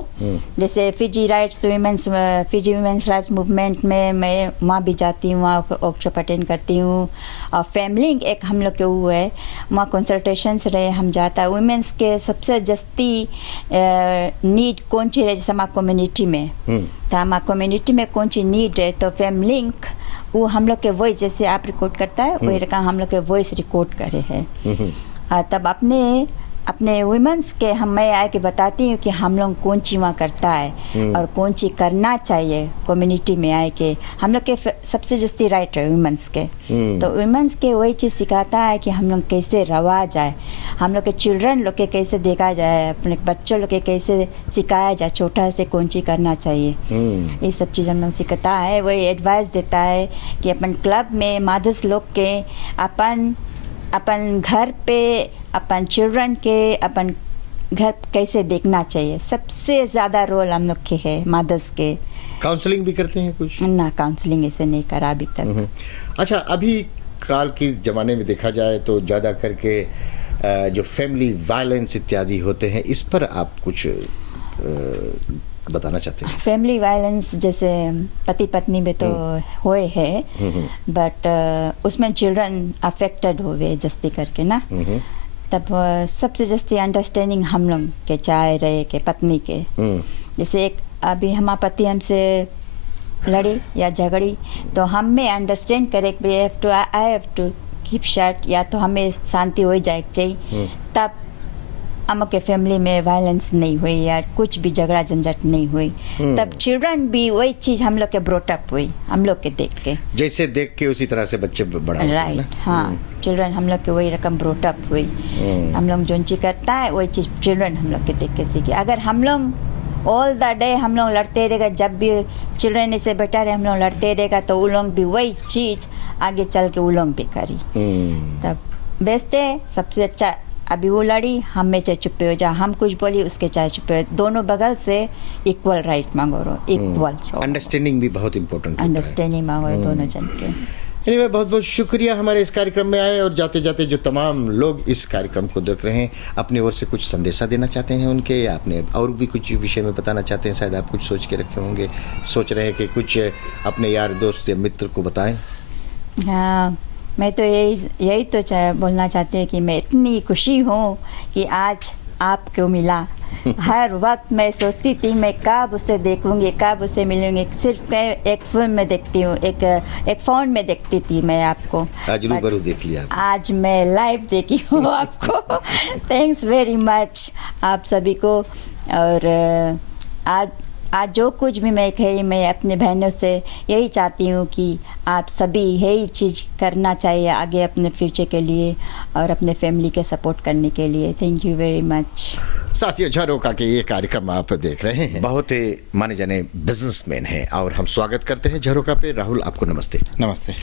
जैसे फिजी वुमेन्स राइट्स मूवमेंट में मैं वहाँ भी जाती हूँ, वहाँ वर्कशॉप अटेंड करती हूँ। और फैमिली एक हम लोग के वो है, वहाँ कंसल्टेशंस रहे, हम जाता है वुमेन्स के सबसे जस्ती नीड कौन सी रहे, जैसे हमारे कम्युनिटी में, तो हमारे कम्युनिटी में कौन सी नीड है, तो फैमिली लिंक वो हम लोग के वॉइस जैसे आप रिकॉर्ड करता है वही रकम हम लोग के वॉइस रिकॉर्ड करे हैं। तब अपने वुमेन्स के मैं आए के बताती हूँ कि हम लोग कौन सी वहाँ करता है और कौन सी करना चाहिए कम्युनिटी में आए के। हम लोग के सबसे जस्ती राइट है वुमेन्स के, तो वुमेन्स के वही चीज़ सिखाता है कि हम लोग कैसे रवा जाए, हम लोग के चिल्ड्रन लोग के कैसे देखा जाए, अपने बच्चों लोग के कैसे सिखाया जाए, छोटा से कौन सी करना चाहिए, ये सब चीज़ हम लोग सिखाता है। वही एडवाइस देता है कि अपन क्लब में मादर्स लोग के अपन घर पे अपन चिल्ड्रन के अपन घर कैसे देखना चाहिए। सबसे ज़्यादा रोल हम लोग के है मादर्स के। काउंसलिंग भी करते हैं कुछ? ना, काउंसलिंग ऐसे नहीं करा अभी तक। अच्छा, अभी काल के ज़माने में देखा जाए तो ज़्यादा करके जो फैमिली वायलेंस इत्यादि होते हैं, इस पर आप कुछ बताना चाहते हैं? फैमिली वायलेंस जैसे पति पत्नी में तो होए है, बट उसमें चिल्ड्रन अफेक्टेड हुए जस्ती करके ना, तब सबसे जस्ती अंडरस्टैंडिंग हम लोग के चाहे रहे के पत्नी के। जैसे एक अभी हमारा पति हमसे लड़ी या झगड़ी तो हम में अंडरस्टैंड करे कि I have to keep shut, या तो हमें शांति हो जाए चाहिए, तब हम के फैमिली में वायलेंस नहीं हुई या कुछ भी झगड़ा झंझट नहीं हुई। तब चिल्ड्रन भी वही चीज़ हम लोग के ब्रोटअप हुई, हम लोग के देख के, जैसे देख के उसी तरह से बच्चे बड़ा होते हैं। राइट, हाँ, चिल्ड्रन हम लोग के वही रकम ब्रोटअप हुई। हम लोग जो चीज़ करता है वही चीज़ चिल्ड्रन हम लोग के देख के सीखे। अगर हम लोग ऑल द डे हम लोग लड़ते रहेगा, जब भी चिल्ड्रन ऐसे बैठा रहे हम लोग लड़ते रहेगा, तो वो लोग भी वही चीज़ आगे चल के वो लोग भी करी। तब बेस्ट है, सबसे अच्छा अभी वो लड़ी, हम में चाहे चुप्पे हो जा, हम कुछ बोली उसके चाहे चुप्पे हो, दोनों बगल से इक्वल राइट मांगो रो, इक्वल अंडरस्टैंडिंग भी बहुत इम्पोर्टेंट, अंडरस्टैंडिंग मांगो रो दोनों जन के। anyway, बहुत बहुत शुक्रिया हमारे इस कार्यक्रम में आए, और जाते जाते जो तमाम लोग इस कार्यक्रम को देख रहे हैं अपनी ओर से कुछ संदेशा देना चाहते हैं उनके, या अपने और भी कुछ विषय में बताना चाहते हैं, शायद आप कुछ सोच के रखे होंगे, सोच रहे हैं कि कुछ अपने यार दोस्त या मित्र को बताएं। हाँ, मैं तो यही तो बोलना चाहती हूँ कि मैं इतनी खुशी हूँ कि आज आपको मिला। हर वक्त मैं सोचती थी मैं कब उसे देखूंगी, कब उसे मिलूंगी, सिर्फ एक फिल्म में देखती हूँ, एक फ़ोन में देखती थी मैं आपको, आज रूबरू देख लिया, आज मैं लाइव देखी हूँ आपको। थैंक्स वेरी मच आप सभी को। और आज आज जो कुछ भी मैं कही, मैं अपने बहनों से यही चाहती हूँ कि आप सभी यही चीज़ करना चाहिए आगे अपने फ्यूचर के लिए और अपने फैमिली के सपोर्ट करने के लिए। Thank you very much. साथियों, झरोका के ये कार्यक्रम आप देख रहे हैं, बहुत ही माने जाने बिजनेसमैन हैं और हम स्वागत करते हैं झरोका पे। राहुल, आपको नमस्ते। नमस्ते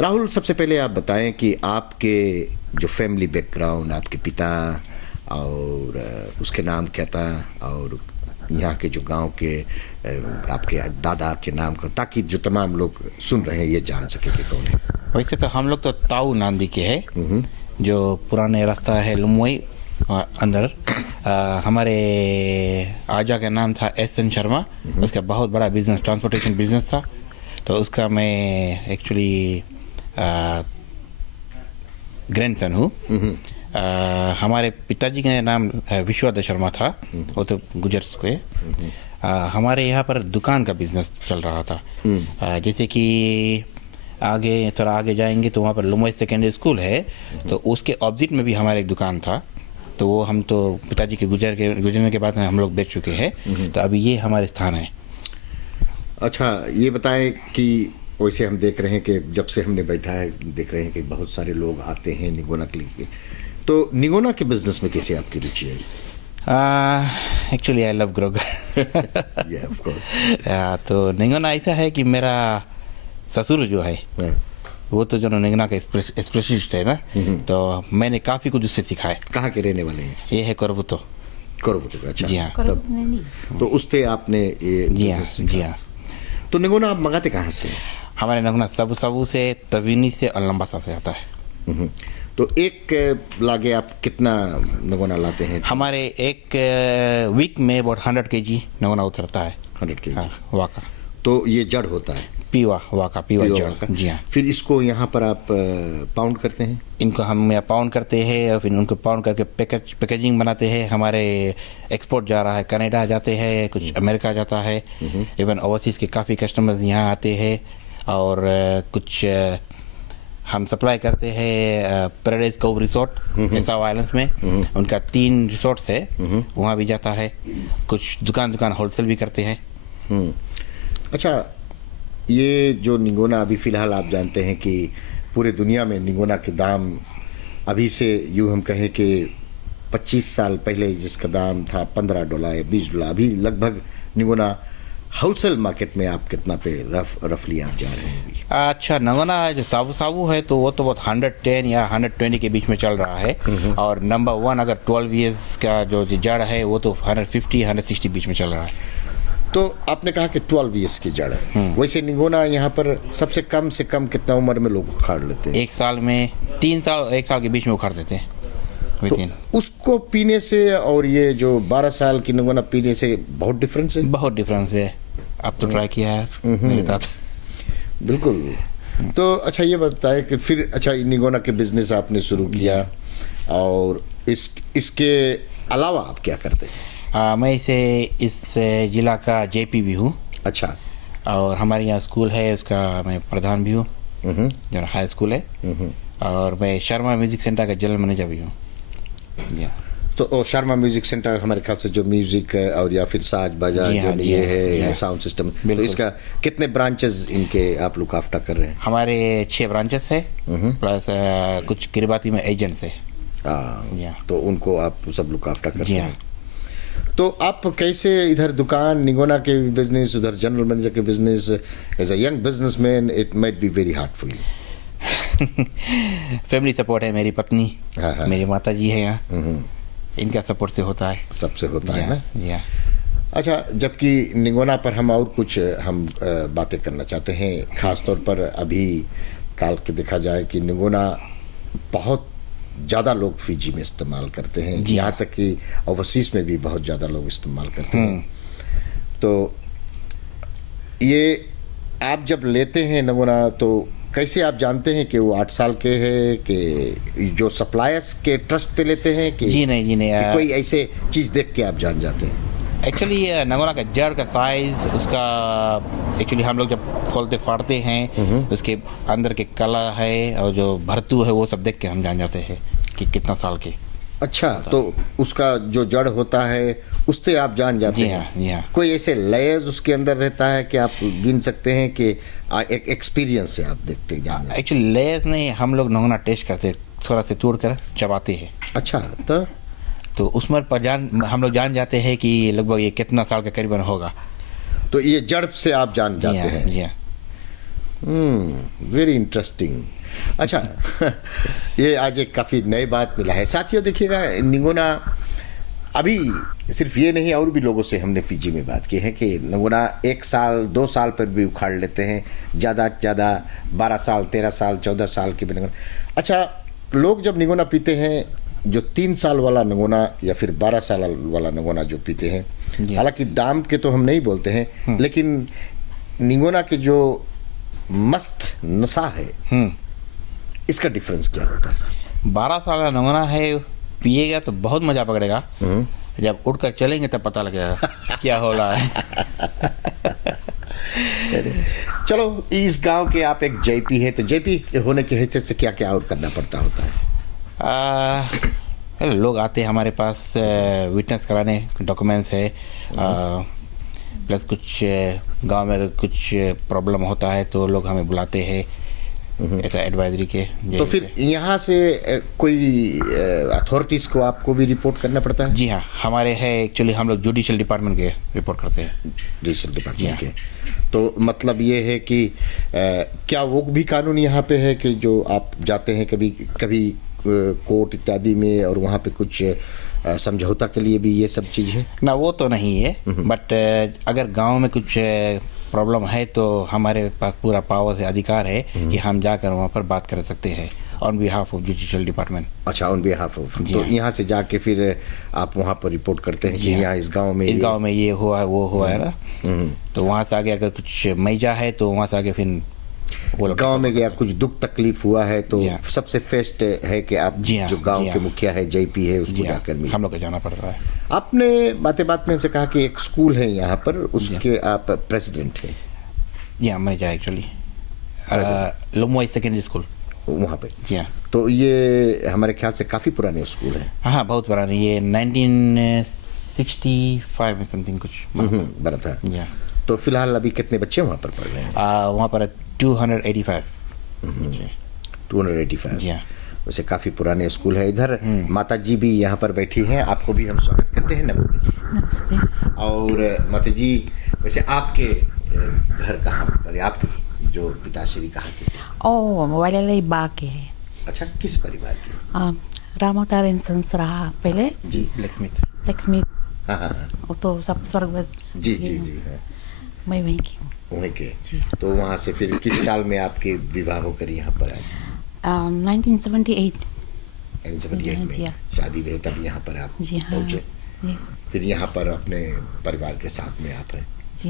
राहुल, सबसे पहले आप बताएं कि आपके जो फैमिली बैकग्राउंड, आपके पिता और उसके नाम क्या था और यहाँ के जो गांव के आपके दादा के नाम का, ताकि जो तमाम लोग सुन रहे हैं ये जान सके कि कौन है। वैसे तो हम लोग तो ताऊ नांदी के हैं, जो पुराने रास्ता है लुमोई अंदर। हमारे आजा का नाम था एस.एन. शर्मा। उसका बहुत बड़ा बिजनेस, ट्रांसपोर्टेशन बिजनेस था, तो उसका मैं एक्चुअली ग्रैंडसन हूँ। हमारे पिताजी का नाम विश्वादत्त शर्मा था, वो तो गुजर चुके। हमारे यहाँ पर दुकान का बिजनेस चल रहा था। जैसे कि आगे थोड़ा आगे जाएंगे तो वहाँ पर लुमोई सेकेंडरी स्कूल है, तो उसके ऑपोजिट में भी हमारा एक दुकान था। तो वो हम तो पिताजी के गुजरने के बाद में हम लोग बेच चुके हैं, तो अभी ये हमारे स्थान है। अच्छा, ये बताएं कि वैसे हम देख रहे हैं कि जब से हमने बैठा है देख रहे हैं कि बहुत सारे लोग आते हैं निगोना के लिए, तो निगोना के बिजनेस में कैसे आपकी रुचि आई? Actually I love grocer. Of course. तो निगोना ऐसा है कि मेरा ससुर जो है वो तो जो निगोना का स्पेशलिस्ट है ना, तो मैंने काफ़ी कुछ उससे सीखा है। कहाँ के रहने वाले हैं? ये है कोरबुतो। कोरबुतो का? अच्छा जी हाँ। तो उससे आपने ये जी हाँ, जी हाँ। तो निगोना आप मंगाते कहाँ से? हमारे निगोना सबू से, तवीनी से और लंबासा से आता है। तो एक लागे आप कितना निगोना लाते हैं? हमारे एक वीक में अबाउट 100 kg निगोना उतरता है। 100 kg वाका। तो ये जड़ होता है? पीवा वाका, पीवा जड़। जी हाँ। फिर इसको यहाँ पर आप पाउंड करते हैं? इनको हम यहाँ पाउंड करते हैं और फिर उनको पाउंड करके पैकेजिंग बनाते हैं। हमारे एक्सपोर्ट जा रहा है, कनाडा जाते हैं, कुछ अमेरिका जाता है, इवन ओवरसीज़ के काफ़ी कस्टमर्स यहाँ आते हैं। और कुछ हम सप्लाई करते हैं पैराडाइज कोव रिसोर्ट एसाव आइलैंड्स में, उनका 3 रिसोर्ट्स है, वहाँ भी जाता है। कुछ दुकान होलसेल भी करते हैं। अच्छा, ये जो निगोना अभी फ़िलहाल आप जानते हैं कि पूरे दुनिया में निगोना के दाम अभी से यूँ हम कहें कि 25 साल पहले जिसका दाम था $15 या $20, अभी लगभग निगोना होलसेल मार्केट में आप कितना पे रफली आप जा रहे हैं? अच्छा, निगोना जो साबू है तो वो तो बहुत 110 या 120 के बीच में चल रहा है। और नंबर 1 अगर 12 years का जो जड़ है वो तो 150-160 बीच में चल रहा है। तो आपने कहा कि 12 years की जड़ है, वैसे निगोना यहाँ पर सबसे कम से कम कितना उम्र में लोग उखाड़ लेते हैं? 1 साल में 3 साल 1 साल के बीच में उखाड़ देते हैं। तो उसको पीने से और ये जो 12 साल की निगोना पीने से बहुत डिफरेंस है? बहुत डिफरेंस है। आप तो ट्राई किया है मेरे साथ। बिल्कुल। तो अच्छा, ये बताएं कि फिर अच्छा निगोना के बिजनेस आपने शुरू किया और इसके अलावा आप क्या करते हैं? मैं इस जिला का जेपी भी हूँ। अच्छा। और हमारे यहाँ स्कूल है, उसका मैं प्रधान भी हूँ, जो हाई स्कूल है। और मैं शर्मा म्यूजिक सेंटर का जनरल मैनेजर भी हूँ। तो शर्मा म्यूजिक सेंटर हमारे ख्याल से जो म्यूजिक और या फिर साज बाजा जो ये है साउंड सिस्टम, तो इसका कितने ब्रांचेस इनके आप लुक आफ्टर कर रहे हैं? हमारे 6 ब्रांचेस है, प्लस कुछ किरबाती में एजेंट्स है। तो उनको आप सब लुक आफ्टर करते हैं। तो आप कैसे इधर दुकान निगोना के बिजनेस, उधर जनरल मैनेजर के business, as a young businessman it might be very hard for you? Family support है, मेरी पत्नी, मेरी माता जी है यहाँ, इनका सपोर्ट से होता है। सबसे होता है ना? अच्छा, जबकि निगोना पर हम और कुछ बातें करना चाहते हैं, ख़ास तौर पर अभी काल के देखा जाए कि निगोना बहुत ज़्यादा लोग फिजी में इस्तेमाल करते हैं, यहाँ तक कि ओवरसीज़ में भी बहुत ज़्यादा लोग इस्तेमाल करते हैं। तो ये आप जब लेते हैं निगोना तो कैसे आप जानते हैं कि वो 8 साल के हैं, कि जो सप्लायर्स के ट्रस्ट पे लेते हैं कि जी नहीं कि कोई ऐसे चीज़ देख के आप जान जाते हैं? एक्चुअली निगोना का जड़ का साइज, उसका एक्चुअली हम लोग जब खोलते फाड़ते हैं उसके अंदर के कला है और जो भरतू है वो सब देख के हम जान जाते हैं कि कितना साल के। अच्छा, तो उसका जो जड़ होता है उससे आप जान जाते जी हैं? हाँ, जी हाँ। कोई ऐसे लेयर्स उसके अंदर रहता है कि आप गिन सकते हैं कि एक एक्सपीरियंस से आप देखते जान? एक्चुअली लेयर्स नहीं, हम लोग नगुना टेस्ट करते, थोड़ा से तोड़ कर चबाते हैं। अच्छा, तो उसमें पर हम लोग जान जाते हैं कि लगभग ये कितना साल का करीबन होगा। तो ये जड़ से आप जान जाते हैं? जी हाँ। Very interesting. अच्छा ये आज एक काफ़ी नई बात मिला है। साथियों देखिएगा, निगोना अभी सिर्फ ये नहीं, और भी लोगों से हमने फीजी में बात की है कि निगोना 1 साल 2 साल पर भी उखाड़ लेते हैं, ज़्यादा से ज़्यादा 12 साल 13 साल 14 साल के भी निगोना। अच्छा, लोग जब निगोना पीते हैं, जो 3 साल वाला निगोना या फिर 12 साल वाला निगोना जो पीते हैं, हालांकि दाम के तो हम नहीं बोलते हैं, लेकिन निगोना के जो मस्त नशा है, इसका डिफरेंस क्या होता है? 12 साल का नगुना है, पिएगा तो बहुत मजा पकड़ेगा, जब उठकर चलेंगे तब पता लगेगा क्या हो रहा है। चलो, इस गांव के आप एक जेपी है, तो जेपी होने की हैसियत से क्या क्या और करना पड़ता होता है? लोग आते हैं हमारे पास विटनेस कराने, डॉक्यूमेंट्स है, प्लस कुछ गांव में अगर कुछ प्रॉब्लम होता है तो लोग हमें बुलाते हैं ऐसा एडवाइजरी के। तो फिर यहाँ से कोई अथॉरिटीज को आपको भी रिपोर्ट करना पड़ता है? जी हाँ, हमारे है एक्चुअली, हम लोग जुडिशियल डिपार्टमेंट के रिपोर्ट करते हैं। जुडिशियल डिपार्टमेंट के, तो मतलब ये है कि क्या वो भी कानून यहाँ पे है कि जो आप जाते हैं कभी कभी कोर्ट इत्यादि में, और वहाँ पे कुछ समझौता के लिए भी ये सब चीज़ है? ना, वो तो नहीं है, बट अगर गांव में कुछ प्रॉब्लम है तो हमारे पास पूरा पावर से अधिकार है कि हम जाकर वहाँ पर बात कर सकते हैं on behalf of judicial department. अच्छा, ऑन बिहाफ ऑफ, तो यहाँ से जाके फिर आप वहाँ पर रिपोर्ट करते हैं कि यहाँ इस गांव में ये हुआ है, वो हुआ है ना, तो वहाँ से आगे अगर कुछ मैजा है तो वहाँ से आगे फिर गांव में गया, कुछ दुख तकलीफ हुआ है तो सबसे फर्स्ट है कि आप जो गांव के मुखिया है, जेपी है, उसको जाकर मिले। हम लोग को जाना पड़ता है। आपने बात में हमसे कहा कि एक स्कूल है यहाँ पर, उसके आप प्रेसिडेंट हैं? जी हाँ, मैं जा एक्चुअली लोमोई सेकेंडरी स्कूल वहाँ पे। जी हाँ। तो ये हमारे ख्याल से काफ़ी पुराने स्कूल है। हाँ, बहुत पुराने, ये 1965 में समथिंग कुछ बना था। तो फिलहाल अभी कितने बच्चे वहाँ पर पढ़ रहे हैं? वहाँ पर 285। 285। जी हाँ। वैसे काफ़ी पुराने स्कूल है। इधर माता जी भी यहाँ पर बैठी हैं, आपको भी हम स्वागत करते हैं। नमस्ते। नमस्ते। और माता जी, वैसे आपके घर कहाँ पर, आपके जो पिताश्री कहाँ के? वाले बाग के हैं। अच्छा, किस परिवार के? रामोतारेन संसरा पहले जी, लक्ष्मी। हाँ, वो तो सब स्वर्ग। जी। मैं वहीं की हूँ। वहीं के। तो वहाँ से फिर किस साल में आपके विवाह होकर यहाँ पर आए? 1978 में शादी हुई, तब यहाँ पर आप पहुँचे। फिर यहाँ पर अपने परिवार के साथ में आप हैं।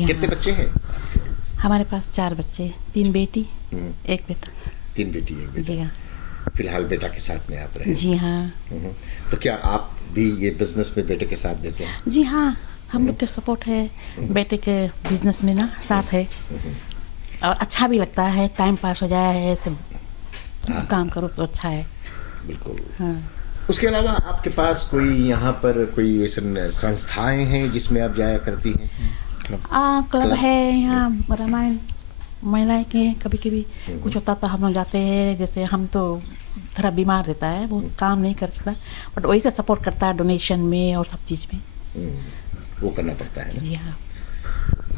कितने बच्चे हैं? हमारे पास 4 बच्चे, 3 बेटी 1 बेटा। 3 बेटी 1 बेटा। जी हाँ। फिलहाल बेटा के साथ में आप रहे? जी हाँ। तो क्या आप भी ये बिजनेस में बेटे के साथ देते हैं? जी हाँ, हम लोग के सपोर्ट है, बेटे के बिजनेस में ना साथ है, और अच्छा भी लगता है, टाइम पास हो जाए है, सब काम करो तो अच्छा है। बिल्कुल। हाँ। उसके अलावा आपके पास कोई यहाँ पर कोई ऐसे संस्थाएं हैं जिसमें आप जाया करती हैं? क्लब है यहाँ, रामायण महिलाएं के, कभी कभी कुछ होता तो हम लोग जाते हैं। जैसे हम तो थोड़ा बीमार रहता है, वो काम नहीं कर सकता, बट वही से सपोर्ट करता है डोनेशन में और सब चीज़ में। वो करना पड़ता है ना? जी हाँ।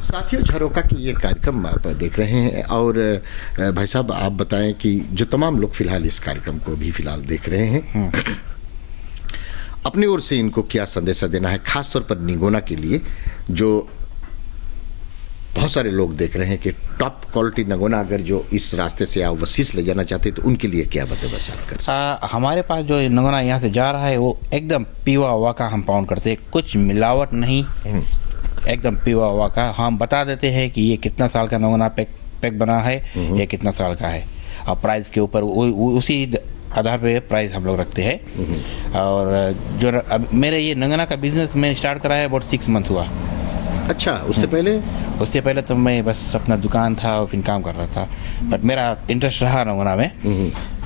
साथियों, झरोका की ये कार्यक्रम आप देख रहे हैं, और भाई साहब आप बताएं कि जो तमाम लोग फिलहाल इस कार्यक्रम को भी फिलहाल देख रहे हैं, अपनी ओर से इनको क्या संदेशा देना है, खासतौर पर निगोना के लिए, जो बहुत सारे लोग देख रहे हैं कि टॉप क्वालिटी नगोना अगर जो इस रास्ते से आप वसीस ले जाना चाहते हैं, तो उनके लिए क्या बंदोबस्त आप कर सकते? हमारे पास जो नगोना यहाँ से जा रहा है वो एकदम पीवा वाका हम पाउंड करते हैं, कुछ मिलावट नहीं, एकदम पीवा वाका। हम बता देते हैं कि ये कितना साल का नगोना पैक बना है, ये कितना साल का है, और प्राइस के ऊपर उसी आधार पे प्राइस हम लोग रखते हैं। और जो अब मेरे ये नगोना का बिजनेस मैंने स्टार्ट करा है अबाउट 6 मंथ हुआ। अच्छा, उससे पहले तो मैं बस अपना दुकान था और फिर काम कर रहा था, बट मेरा इंटरेस्ट रहा नगोना में।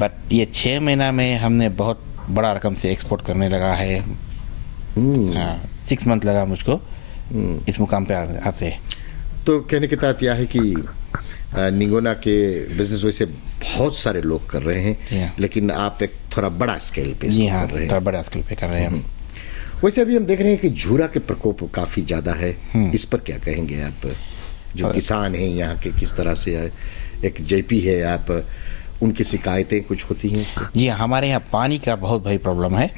बट ये 6 महीना में हमने बहुत बड़ा रकम से एक्सपोर्ट करने लगा है। हाँ, 6 मंथ लगा मुझको इस मुकाम पे आते। तो कहने की बात यह है कि निगोना के बिजनेस वैसे बहुत सारे लोग कर रहे हैं, लेकिन आप एक थोड़ा बड़ा स्केल पे जी हाँ, कर रहे हैं। थोड़ा बड़ा स्केल पे कर रहे हैं हम। वैसे अभी हम देख रहे हैं कि झूरा के प्रकोप काफी ज्यादा है, इस पर क्या कहेंगे आप? जो किसान हैं यहाँ के, किस तरह से एक जेपी है, आप उनकी शिकायतें कुछ होती हैं इसमें? जी, हमारे यहाँ पानी का बहुत भारी प्रॉब्लम है।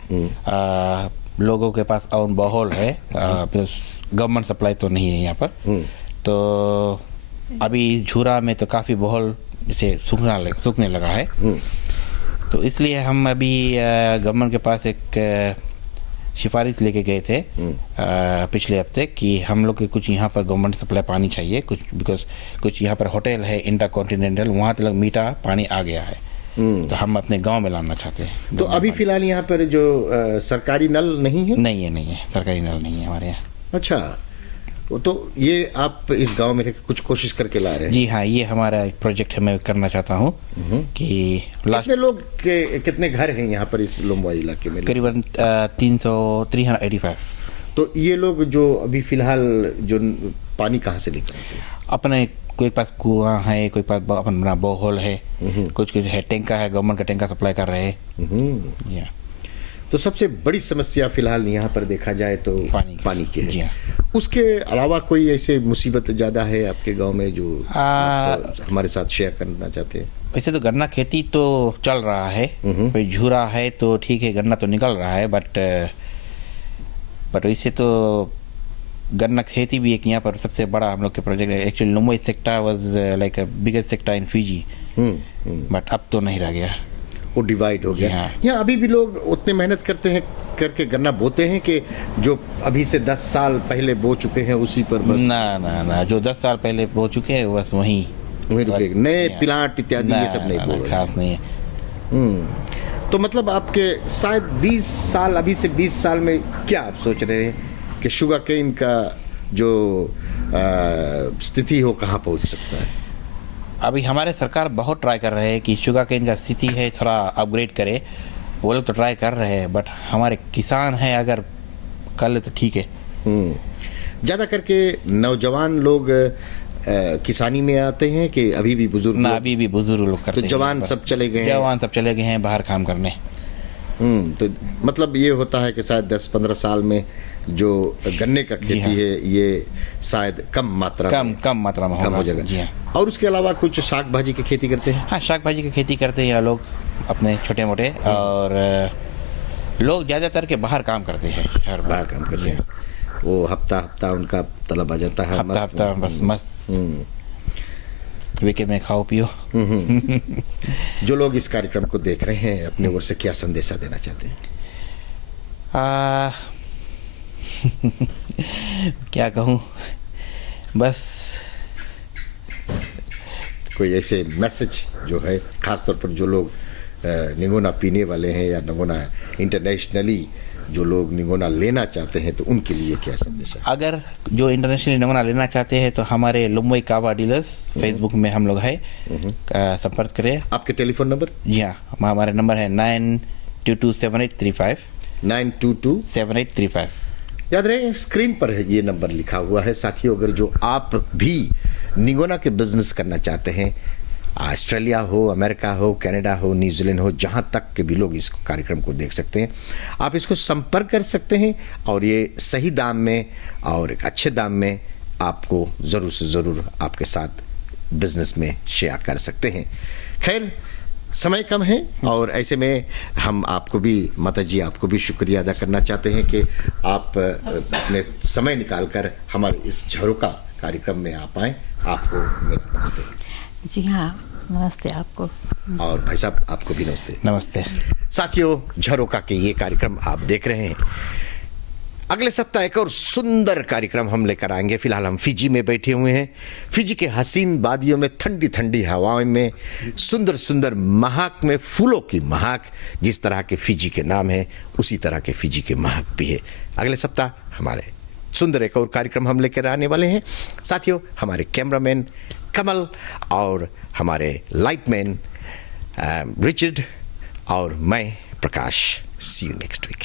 लोगों के पास ऑन बोरहोल है, गवर्नमेंट सप्लाई तो नहीं है यहाँ पर। तो अभी झूरा में तो काफ़ी बोरहोल जैसे सूखने लगा है। तो इसलिए हम अभी गवर्नमेंट के पास एक सिफारिश लेके गए थे पिछले हफ्ते कि हम लोग के कुछ यहाँ पर गवर्नमेंट सप्लाई पानी चाहिए कुछ, बिकॉज कुछ यहाँ पर होटल है इंटरकॉन्टिनेंटल, वहाँ तक मीठा पानी आ गया है। तो हम अपने गांव में लाना चाहते हैं। तो अभी फिलहाल यहाँ पर जो सरकारी नल नहीं है? नहीं है, सरकारी नल नहीं है हमारे यहाँ। अच्छा, तो ये आप इस गांव में कुछ कोशिश करके ला रहे हैं? जी हाँ, ये हमारा एक प्रोजेक्ट है, मैं करना चाहता हूँ कि कितने लोग कितने घर हैं यहाँ पर इस लुम्बाई इलाके में? करीबन 385। तो ये लोग जो अभी फिलहाल जो पानी कहाँ से लेकर आते हैं? अपने कोई पास कुआं है, कोई पास अपना बोरहोल है, कुछ है टैंका है, गवर्नमेंट का टैंका सप्लाई कर रहे हैं। तो सबसे बड़ी समस्या फिलहाल यहाँ पर देखा जाए तो पानी की है। उसके अलावा कोई ऐसे मुसीबत ज़्यादा है आपके गांव में जो हमारे साथ शेयर करना चाहते हैं? वैसे तो गन्ना खेती तो चल रहा है, कोई झूरा है तो ठीक है, गन्ना तो निकल रहा है, बट वैसे तो गन्ना खेती भी एक यहाँ पर सबसे बड़ा हम लोग के प्रोजेक्ट है। एक्चुअली लुम्बाई sector was like a biggest sector in Fiji, but अब तो नहीं रह गया, वो डिवाइड हो गया। यहाँ अभी भी लोग उतने मेहनत करते हैं करके गन्ना बोते हैं कि जो अभी से 10 साल पहले बो चुके हैं उसी पर बस? ना, जो 10 साल पहले बो चुके हैं बस वहीं रुके, नए प्लांट इत्यादि ये सब नहीं बो रहे? खास नहीं है। तो मतलब आपके शायद 20 साल, अभी से 20 साल में क्या आप सोच रहे हैं कि शुगर केन का जो स्थिति हो कहाँ पहुँच सकता है? अभी हमारे सरकार बहुत ट्राई कर रहे हैं कि शुगर केन का स्थिति है थोड़ा अपग्रेड करे, वो लोग तो ट्राई कर रहे हैं, बट हमारे किसान हैं अगर कर ले तो ठीक है। ज़्यादा करके नौजवान लोग किसानी में आते हैं कि अभी भी बुजुर्ग? ना, अभी भी बुजुर्ग लोग करते हैं। तो जवान सब चले गए हैं? जवान सब चले गए हैं बाहर काम करने। तो मतलब ये होता है कि शायद 10-15 साल में जो गन्ने का खेती है ये शायद कम मात्रा में हो जाएगा। और उसके अलावा कुछ शाक भाजी की खेती करते हैं? हाँ, शाक भाजी की खेती करते हैं यहाँ लोग अपने छोटे मोटे, और लोग ज़्यादातर के बाहर काम करते हैं, शहर बाहर काम करते हैं। वो हफ्ता उनका तलब आ जाता है, हफ्ता बस मस्त वीकेंड में खाओ पियो। जो लोग इस कार्यक्रम को देख रहे हैं अपने ओर से क्या संदेशा देना चाहते हैं? क्या कहूँ, बस कोई ऐसे मैसेज जो है खासतौर पर जो लोग निगोना पीने वाले हैं या निगोना इंटरनेशनली जो लोग निगोना लेना चाहते हैं, तो उनके लिए क्या संदेश है? अगर जो इंटरनेशनली निगोना लेना चाहते हैं तो हमारे लुम्बाई कावा डीलर्स फेसबुक में हम लोग है, संपर्क करें। आपके टेलीफोन नंबर? जी हाँ, हमारे नंबर है 9227835 9227835। याद रहे स्क्रीन पर है ये नंबर लिखा हुआ है। साथियों, अगर जो आप भी निगोना के बिजनेस करना चाहते हैं, ऑस्ट्रेलिया हो, अमेरिका हो, कनाडा हो, न्यूजीलैंड हो, जहां तक के भी लोग इस कार्यक्रम को देख सकते हैं, आप इसको संपर्क कर सकते हैं और ये सही दाम में और एक अच्छे दाम में आपको ज़रूर से ज़रूर आपके साथ बिजनेस में शेयर कर सकते हैं। खैर, समय कम है और ऐसे में हम आपको भी, माता जी, आपको भी शुक्रिया अदा करना चाहते हैं कि आप अपने समय निकालकर हमारे इस झरोका कार्यक्रम में आप आए। आपको मेरा नमस्ते। जी हाँ, नमस्ते आपको। और भाई साहब, आपको भी नमस्ते। नमस्ते। साथियों, झरोका के ये कार्यक्रम आप देख रहे हैं। अगले सप्ताह एक और सुंदर कार्यक्रम हम लेकर आएंगे। फिलहाल हम फिजी में बैठे हुए हैं। फिजी के हसीन वादियों में, ठंडी ठंडी हवाओं में, सुंदर सुंदर महक में, फूलों की महक, जिस तरह के फिजी के नाम है उसी तरह के फिजी के महक भी है। अगले सप्ताह हमारे सुंदर एक और कार्यक्रम हम लेकर आने वाले हैं। साथियों, हमारे कैमरामैन कमल और हमारे लाइटमैन रिचर्ड और मैं प्रकाश। सी यू नेक्स्ट वीक।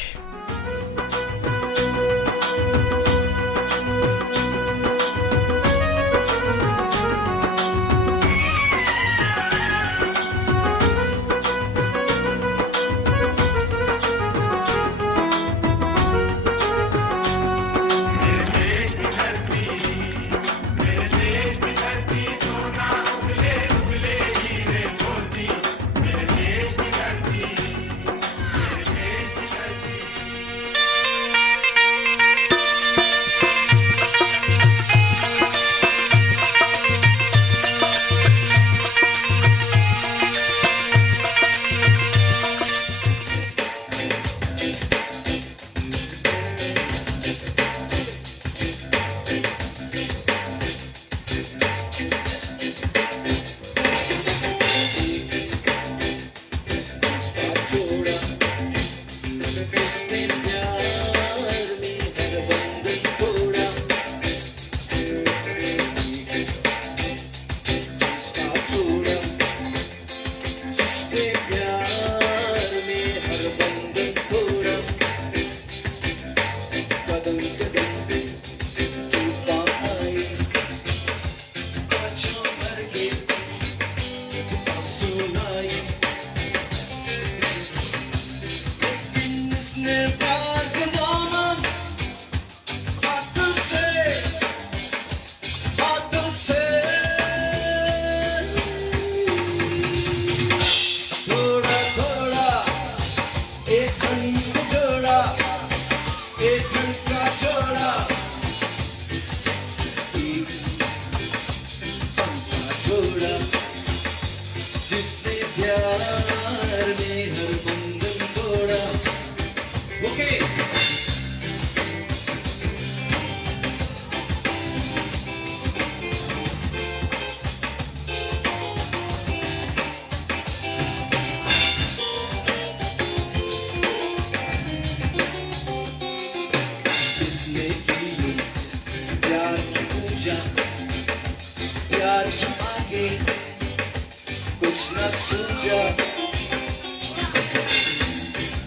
दिया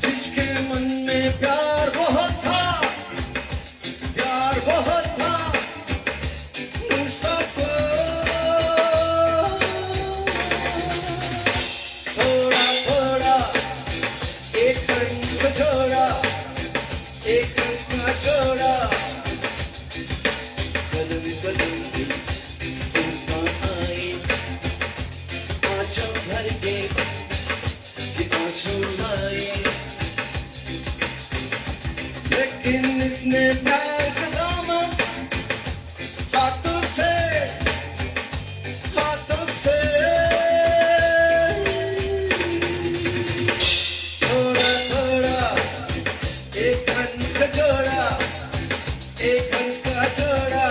जिसके मन में प्यार बहुत था गुस्सा तो थोड़ा थोड़ा एक कंस का जोड़ा एक कंस का जोड़ा कदम कदम आए आंचल भर के आंसू आए लेकिन इसने प्यार का दामन हाथों से थोड़ा थोड़ा एक हंस का जोड़ा एक हंस का जोड़ा